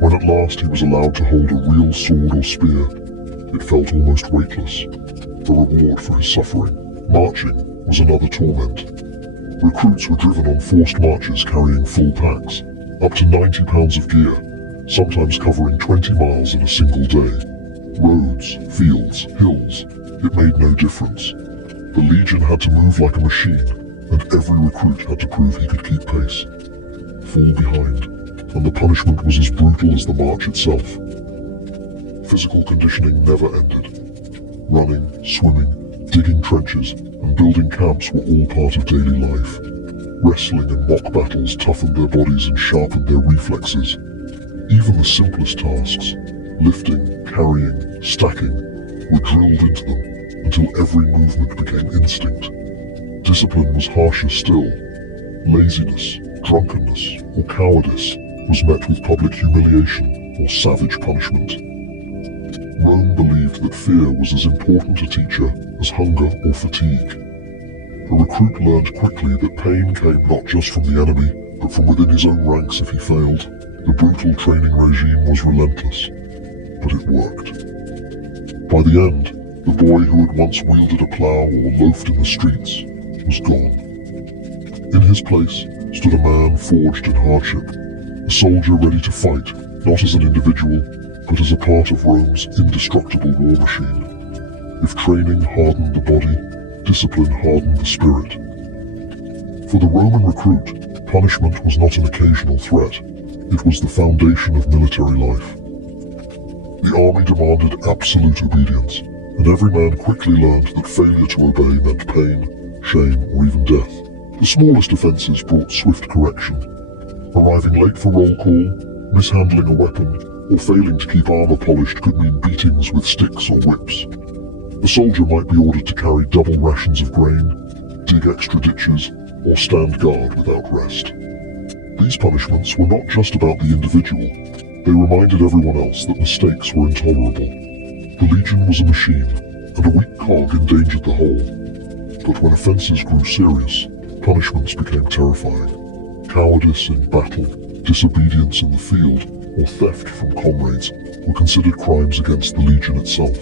When at last he was allowed to hold a real sword or spear, it felt almost weightless, a reward for his suffering. Marching was another torment. Recruits were driven on forced marches carrying full packs, up to 90 pounds of gear, sometimes covering 20 miles in a single day. Roads, fields, hills, it made no difference. The Legion had to move like a machine, and every recruit had to prove he could keep pace. Fall behind, and the punishment was as brutal as the march itself. Physical conditioning never ended. Running, swimming, digging trenches, and building camps were all part of daily life. Wrestling and mock battles toughened their bodies and sharpened their reflexes. Even the simplest tasks, lifting, carrying, stacking, were drilled into them until every movement became instinct. Discipline was harsher still. Laziness, drunkenness, or cowardice was met with public humiliation or savage punishment. Rome believed that fear was as important a teacher as hunger or fatigue. A recruit learned quickly that pain came not just from the enemy, but from within his own ranks if he failed. The brutal training regime was relentless, but it worked. By the end, the boy who had once wielded a plough or loafed in the streets was gone. In his place stood a man forged in hardship, a soldier ready to fight, not as an individual, but as a part of Rome's indestructible war machine. If training hardened the body, discipline hardened the spirit. For the Roman recruit, punishment was not an occasional threat, it was the foundation of military life. The army demanded absolute obedience, and every man quickly learned that failure to obey meant pain, shame, or even death. The smallest offences brought swift correction. Arriving late for roll call, mishandling a weapon, or failing to keep armor polished could mean beatings with sticks or whips. The soldier might be ordered to carry double rations of grain, dig extra ditches, or stand guard without rest. These punishments were not just about the individual, They reminded everyone else that mistakes were intolerable. The legion was a machine, and a weak cog endangered the whole. But when offences grew serious, punishments became terrifying. Cowardice in battle, disobedience in the field, or theft from comrades were considered crimes against the legion itself.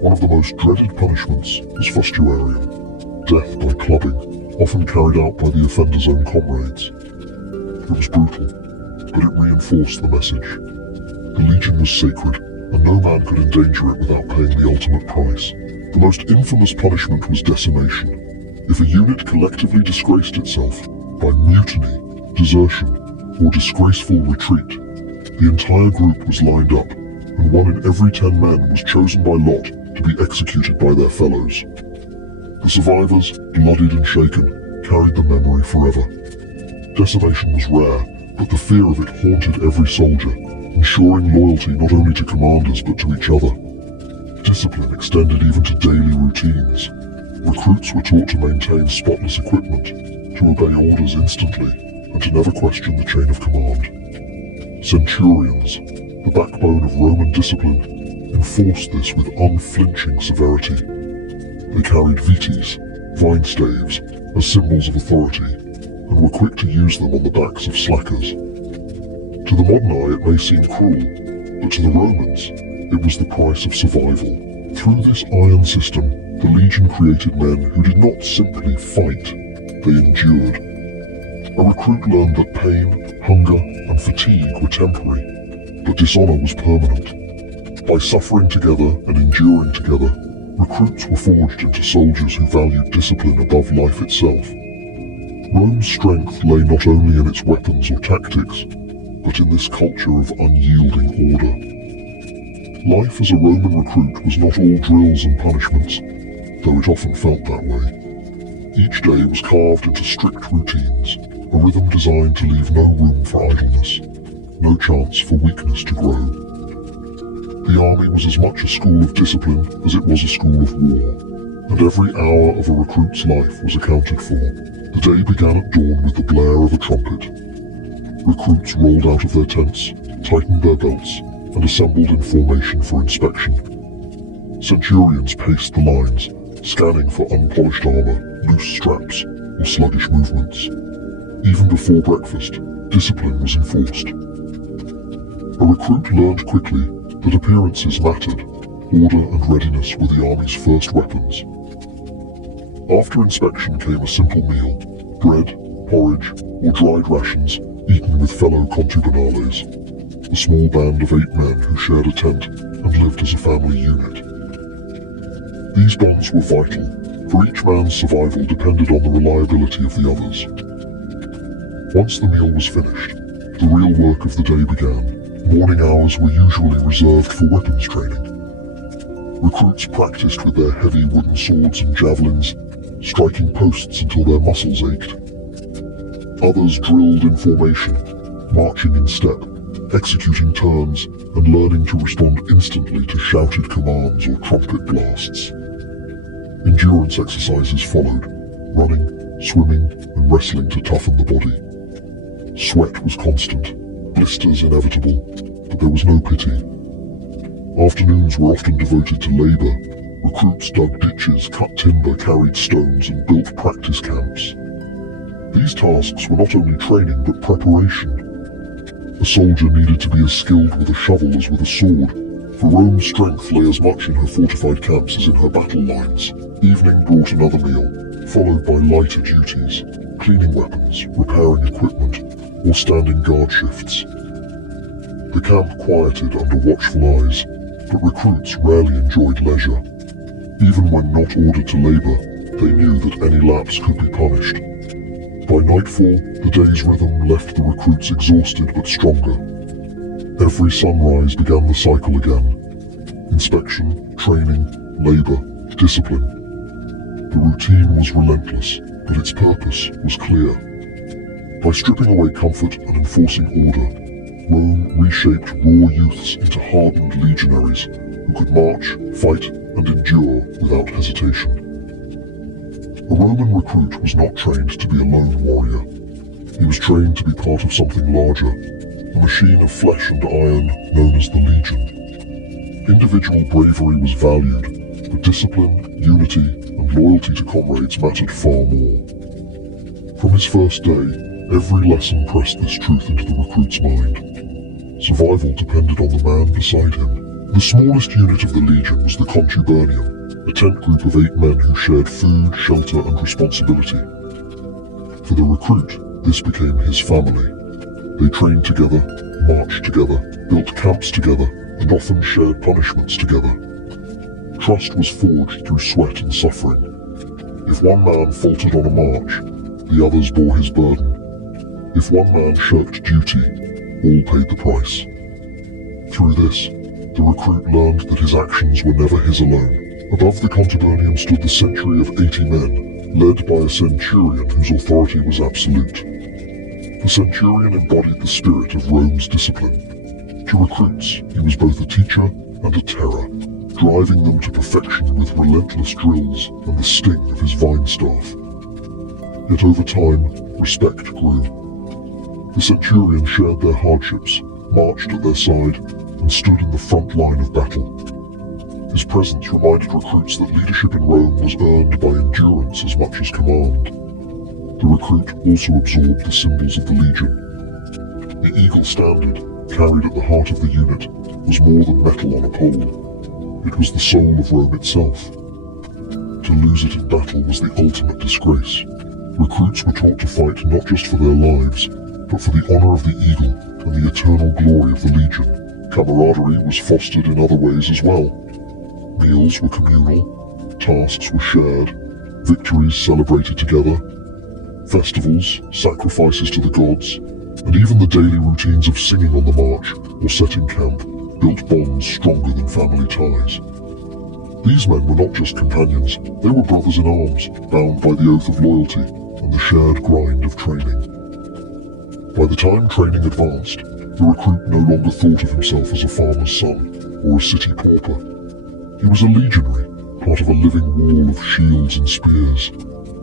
One of the most dreaded punishments was fustuarium, death by clubbing, often carried out by the offender's own comrades. It was brutal, but it reinforced the message. The legion was sacred, and no man could endanger it without paying the ultimate price. The most infamous punishment was decimation. If a unit collectively disgraced itself by mutiny, desertion, or disgraceful retreat, the entire group was lined up, and 1 in every 10 men was chosen by lot to be executed by their fellows. The survivors, bloodied and shaken, carried the memory forever. Decimation was rare, but the fear of it haunted every soldier, ensuring loyalty not only to commanders but to each other. Discipline extended even to daily routines. Recruits were taught to maintain spotless equipment, to obey orders instantly, and to never question the chain of command. Centurions, the backbone of Roman discipline, enforced this with unflinching severity. They carried vites, vine staves, as symbols of authority, and were quick to use them on the backs of slackers. To the modern eye it may seem cruel, but to the Romans it was the price of survival. Through this iron system, the legion created men who did not simply fight, they endured. A recruit learned that pain, hunger, and fatigue were temporary, but dishonor was permanent. By suffering together and enduring together, recruits were forged into soldiers who valued discipline above life itself. Rome's strength lay not only in its weapons or tactics, but in this culture of unyielding order. Life as a Roman recruit was not all drills and punishments, though it often felt that way. Each day was carved into strict routines, a rhythm designed to leave no room for idleness, no chance for weakness to grow. The army was as much a school of discipline as it was a school of war, and every hour of a recruit's life was accounted for. The day began at dawn with the blare of a trumpet. Recruits rolled out of their tents, tightened their belts, and assembled in formation for inspection. Centurions paced the lines, scanning for unpolished armor, loose straps, or sluggish movements. Even before breakfast, discipline was enforced. A recruit learned quickly that appearances mattered. Order and readiness were the army's first weapons. After inspection came a simple meal, bread, porridge, or dried rations, eaten with fellow contubenales, a small band of 8 men who shared a tent and lived as a family unit. These bonds were vital, for each man's survival depended on the reliability of the others. Once the meal was finished, the real work of the day began. Morning hours were usually reserved for weapons training. Recruits practiced with their heavy wooden swords and javelins, striking posts until their muscles ached. Others drilled in formation, marching in step, executing turns, and learning to respond instantly to shouted commands or trumpet blasts. Endurance exercises followed, running, swimming, and wrestling to toughen the body. Sweat was constant, blisters inevitable, but there was no pity. Afternoons were often devoted to labor. Recruits dug ditches, cut timber, carried stones, and built practice camps. These tasks were not only training but preparation. A soldier needed to be as skilled with a shovel as with a sword, for Rome's strength lay as much in her fortified camps as in her battle lines. Evening brought another meal, followed by lighter duties, cleaning weapons, repairing equipment, or standing guard shifts. The camp quieted under watchful eyes, but recruits rarely enjoyed leisure. Even when not ordered to labor, they knew that any lapse could be punished. By nightfall, the day's rhythm left the recruits exhausted but stronger. Every sunrise began the cycle again. Inspection, training, labor, discipline. The routine was relentless, but its purpose was clear. By stripping away comfort and enforcing order, Rome reshaped raw youths into hardened legionaries who could march, fight, and endure without hesitation. A Roman recruit was not trained to be a lone warrior. He was trained to be part of something larger, a machine of flesh and iron known as the Legion. Individual bravery was valued, but discipline, unity, and loyalty to comrades mattered far more. From his first day, every lesson pressed this truth into the recruit's mind. Survival depended on the man beside him. The smallest unit of the Legion was the Contubernium, a tent group of 8 men who shared food, shelter, and responsibility. For the recruit, this became his family. They trained together, marched together, built camps together, and often shared punishments together. Trust was forged through sweat and suffering. If one man faltered on a march, the others bore his burden. If one man shirked duty, all paid the price. Through this, the recruit learned that his actions were never his alone. Above the Contubernium stood the century of 80 men, led by a centurion whose authority was absolute. The centurion embodied the spirit of Rome's discipline. To recruits, he was both a teacher and a terror, driving them to perfection with relentless drills and the sting of his vine staff. Yet over time, respect grew. The centurion shared their hardships, marched at their side, and stood in the front line of battle. His presence reminded recruits that leadership in Rome was earned by endurance as much as command. The recruit also absorbed the symbols of the Legion. The eagle standard, carried at the heart of the unit, was more than metal on a pole. It was the soul of Rome itself. To lose it in battle was the ultimate disgrace. Recruits were taught to fight not just for their lives, but for the honor of the eagle and the eternal glory of the Legion. Camaraderie was fostered in other ways as well. Meals were communal, tasks were shared, victories celebrated together, festivals, sacrifices to the gods, and even the daily routines of singing on the march or setting camp built bonds stronger than family ties. These men were not just companions, they were brothers in arms, bound by the oath of loyalty and the shared grind of training. By the time training advanced, the recruit no longer thought of himself as a farmer's son or a city pauper. He was a legionary, part of a living wall of shields and spears.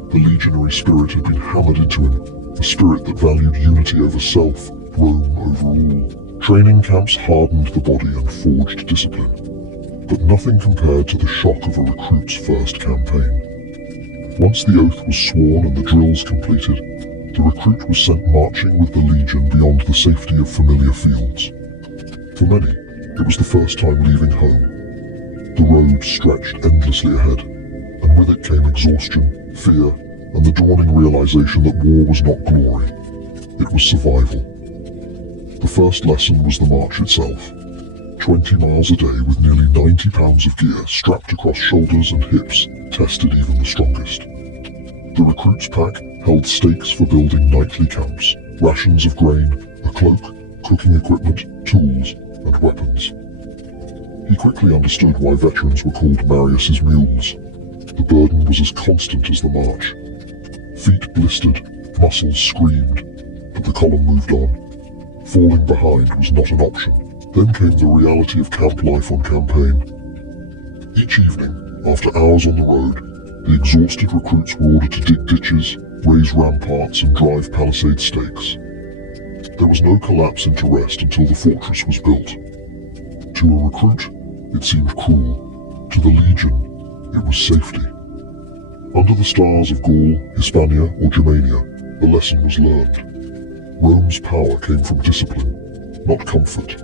The legionary spirit had been hammered into him, a spirit that valued unity over self, Rome over all. Training camps hardened the body and forged discipline, but nothing compared to the shock of a recruit's first campaign. Once the oath was sworn and the drills completed, the recruit was sent marching with the Legion beyond the safety of familiar fields. For many, it was the first time leaving home. The road stretched endlessly ahead, and with it came exhaustion, fear, and the dawning realization that war was not glory. It was survival. The first lesson was the march itself. 20 miles a day with nearly 90 pounds of gear strapped across shoulders and hips tested even the strongest. The recruit's pack held stakes for building nightly camps, rations of grain, a cloak, cooking equipment, tools, and weapons. He quickly understood why veterans were called Marius's mules. The burden was as constant as the march. Feet blistered, muscles screamed, but the column moved on. Falling behind was not an option. Then came the reality of camp life on campaign. Each evening, after hours on the road, the exhausted recruits were ordered to dig ditches, raise ramparts, and drive palisade stakes. There was no collapse into rest until the fortress was built. To a recruit, it seemed cruel. To the Legion, it was safety. Under the stars of Gaul, Hispania, or Germania, the lesson was learned. Rome's power came from discipline, not comfort.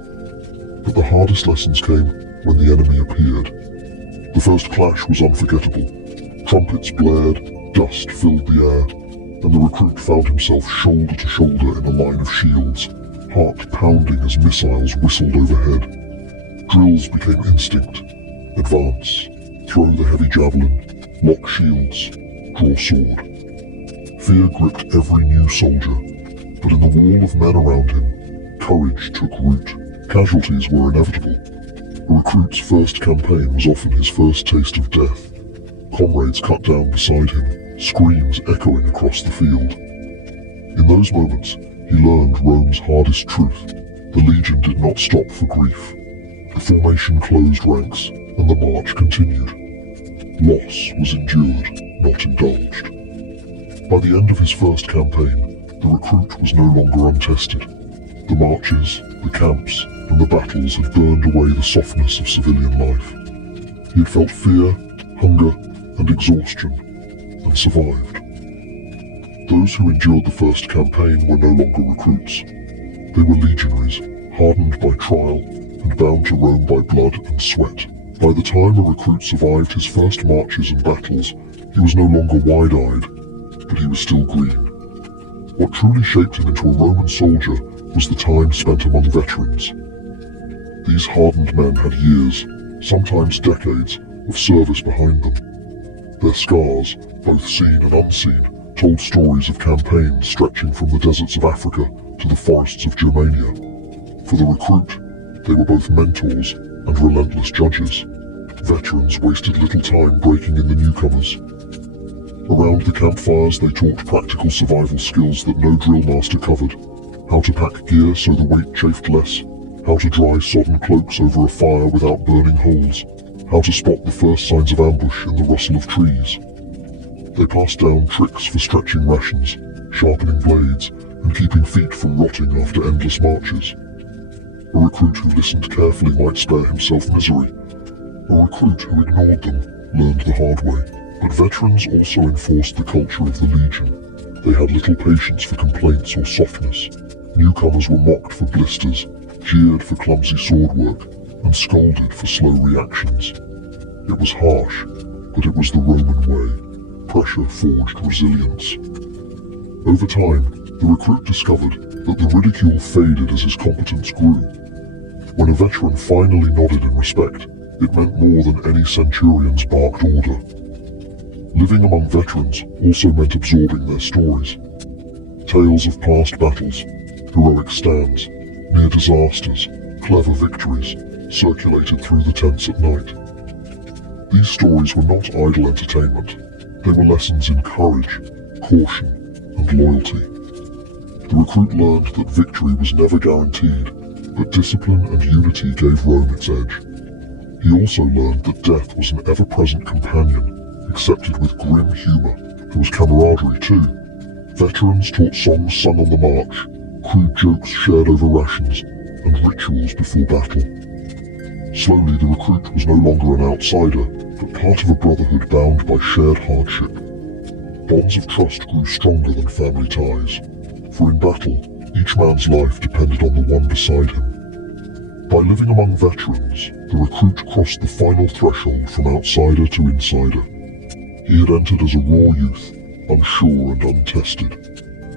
But the hardest lessons came when the enemy appeared. The first clash was unforgettable. Trumpets blared, dust filled the air, and the recruit found himself shoulder to shoulder in a line of shields, heart pounding as missiles whistled overhead. Drills became instinct. Advance, throw the heavy javelin, lock shields, draw sword. Fear gripped every new soldier, but in the wall of men around him, courage took root. Casualties were inevitable. A recruit's first campaign was often his first taste of death. Comrades cut down beside him, screams echoing across the field. In those moments, he learned Rome's hardest truth. The Legion did not stop for grief. The formation closed ranks, and the march continued. Loss was endured, not indulged. By the end of his first campaign, the recruit was no longer untested. The marches, the camps, and the battles had burned away the softness of civilian life. He had felt fear, hunger, and exhaustion, and survived. Those who endured the first campaign were no longer recruits. They were legionaries, hardened by trial and bound to Rome by blood and sweat. By the time a recruit survived his first marches and battles, he was no longer wide-eyed, but he was still green. What truly shaped him into a Roman soldier was the time spent among veterans. These hardened men had years, sometimes decades, of service behind them. Their scars, both seen and unseen, told stories of campaigns stretching from the deserts of Africa to the forests of Germania. For the recruit, they were both mentors and relentless judges. Veterans wasted little time breaking in the newcomers. Around the campfires they taught practical survival skills that no drill master covered. How to pack gear so the weight chafed less, how to dry sodden cloaks over a fire without burning holes, how to spot the first signs of ambush in the rustle of trees. They passed down tricks for stretching rations, sharpening blades, and keeping feet from rotting after endless marches. A recruit who listened carefully might spare himself misery. A recruit who ignored them learned the hard way. But veterans also enforced the culture of the legion. They had little patience for complaints or softness. Newcomers were mocked for blisters, jeered for clumsy sword work, and scolded for slow reactions. It was harsh, but it was the Roman way. Pressure forged resilience. Over time, the recruit discovered that the ridicule faded as his competence grew. When a veteran finally nodded in respect, it meant more than any centurion's barked order. Living among veterans also meant absorbing their stories. Tales of past battles, heroic stands, near disasters, clever victories, circulated through the tents at night. These stories were not idle entertainment. They were lessons in courage, caution, and loyalty. The recruit learned that victory was never guaranteed, but discipline and unity gave Rome its edge. He also learned that death was an ever-present companion, accepted with grim humor. There was camaraderie too. Veterans taught songs sung on the march, crude jokes shared over rations, and rituals before battle. Slowly the recruit was no longer an outsider, but part of a brotherhood bound by shared hardship. Bonds of trust grew stronger than family ties, for in battle, each man's life depended on the one beside him. By living among veterans, the recruit crossed the final threshold from outsider to insider. He had entered as a raw youth, unsure and untested.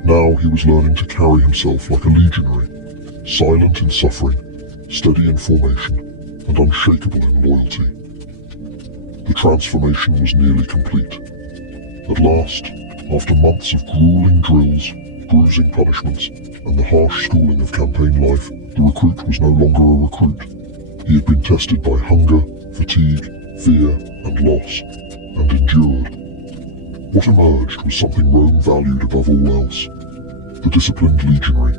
Now he was learning to carry himself like a legionary, silent in suffering, steady in formation, and unshakable in loyalty. The transformation was nearly complete. At last, after months of grueling drills, bruising punishments, and the harsh schooling of campaign life, the recruit was no longer a recruit. He had been tested by hunger, fatigue, fear, and loss, and endured. What emerged was something Rome valued above all else: the disciplined legionary,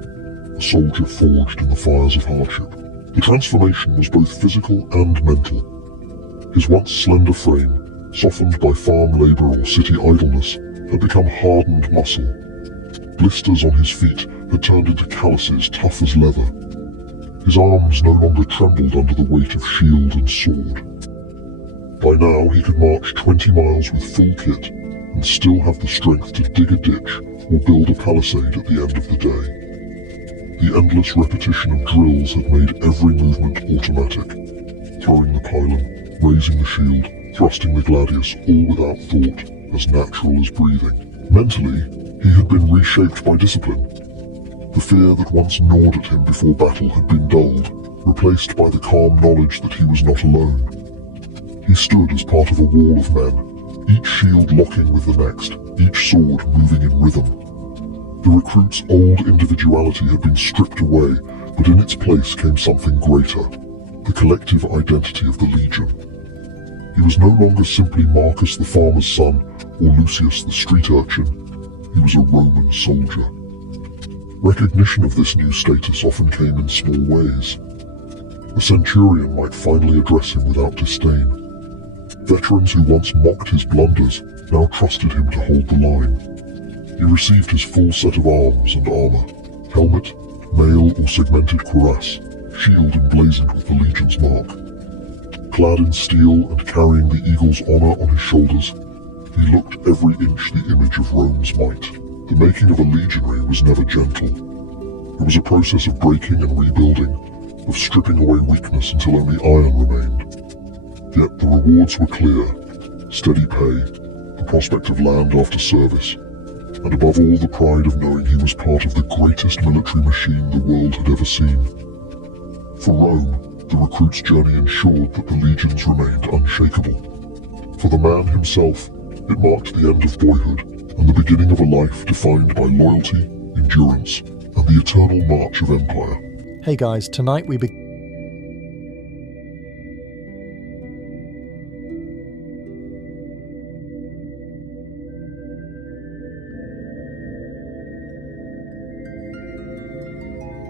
a soldier forged in the fires of hardship. The transformation was both physical and mental. His once slender frame, softened by farm labor or city idleness, had become hardened muscle. Blisters on his feet had turned into calluses tough as leather. His arms no longer trembled under the weight of shield and sword. By now he could march 20 miles with full kit and still have the strength to dig a ditch or build a palisade at the end of the day. The endless repetition of drills had made every movement automatic. Throwing the pylon, raising the shield, thrusting the gladius, all without thought, as natural as breathing. Mentally, he had been reshaped by discipline. The fear that once gnawed at him before battle had been dulled, replaced by the calm knowledge that he was not alone. He stood as part of a wall of men, each shield locking with the next, each sword moving in rhythm. The recruit's old individuality had been stripped away, but in its place came something greater, the collective identity of the legion. He was no longer simply Marcus the farmer's son or Lucius the street urchin. He was a Roman soldier. Recognition of this new status often came in small ways. A centurion might finally address him without disdain. Veterans who once mocked his blunders now trusted him to hold the line. He received his full set of arms and armor, helmet, mail or segmented cuirass, shield emblazoned with the legion's mark. Clad in steel and carrying the eagle's honour on his shoulders, he looked every inch the image of Rome's might. The making of a legionary was never gentle. It was a process of breaking and rebuilding, of stripping away weakness until only iron remained. Yet the rewards were clear: steady pay, the prospect of land after service, and above all the pride of knowing he was part of the greatest military machine the world had ever seen. For Rome, the recruit's journey ensured that the legions remained unshakable. For the man himself, it marked the end of boyhood and the beginning of a life defined by loyalty, endurance, and the eternal march of empire. Hey guys, tonight we begin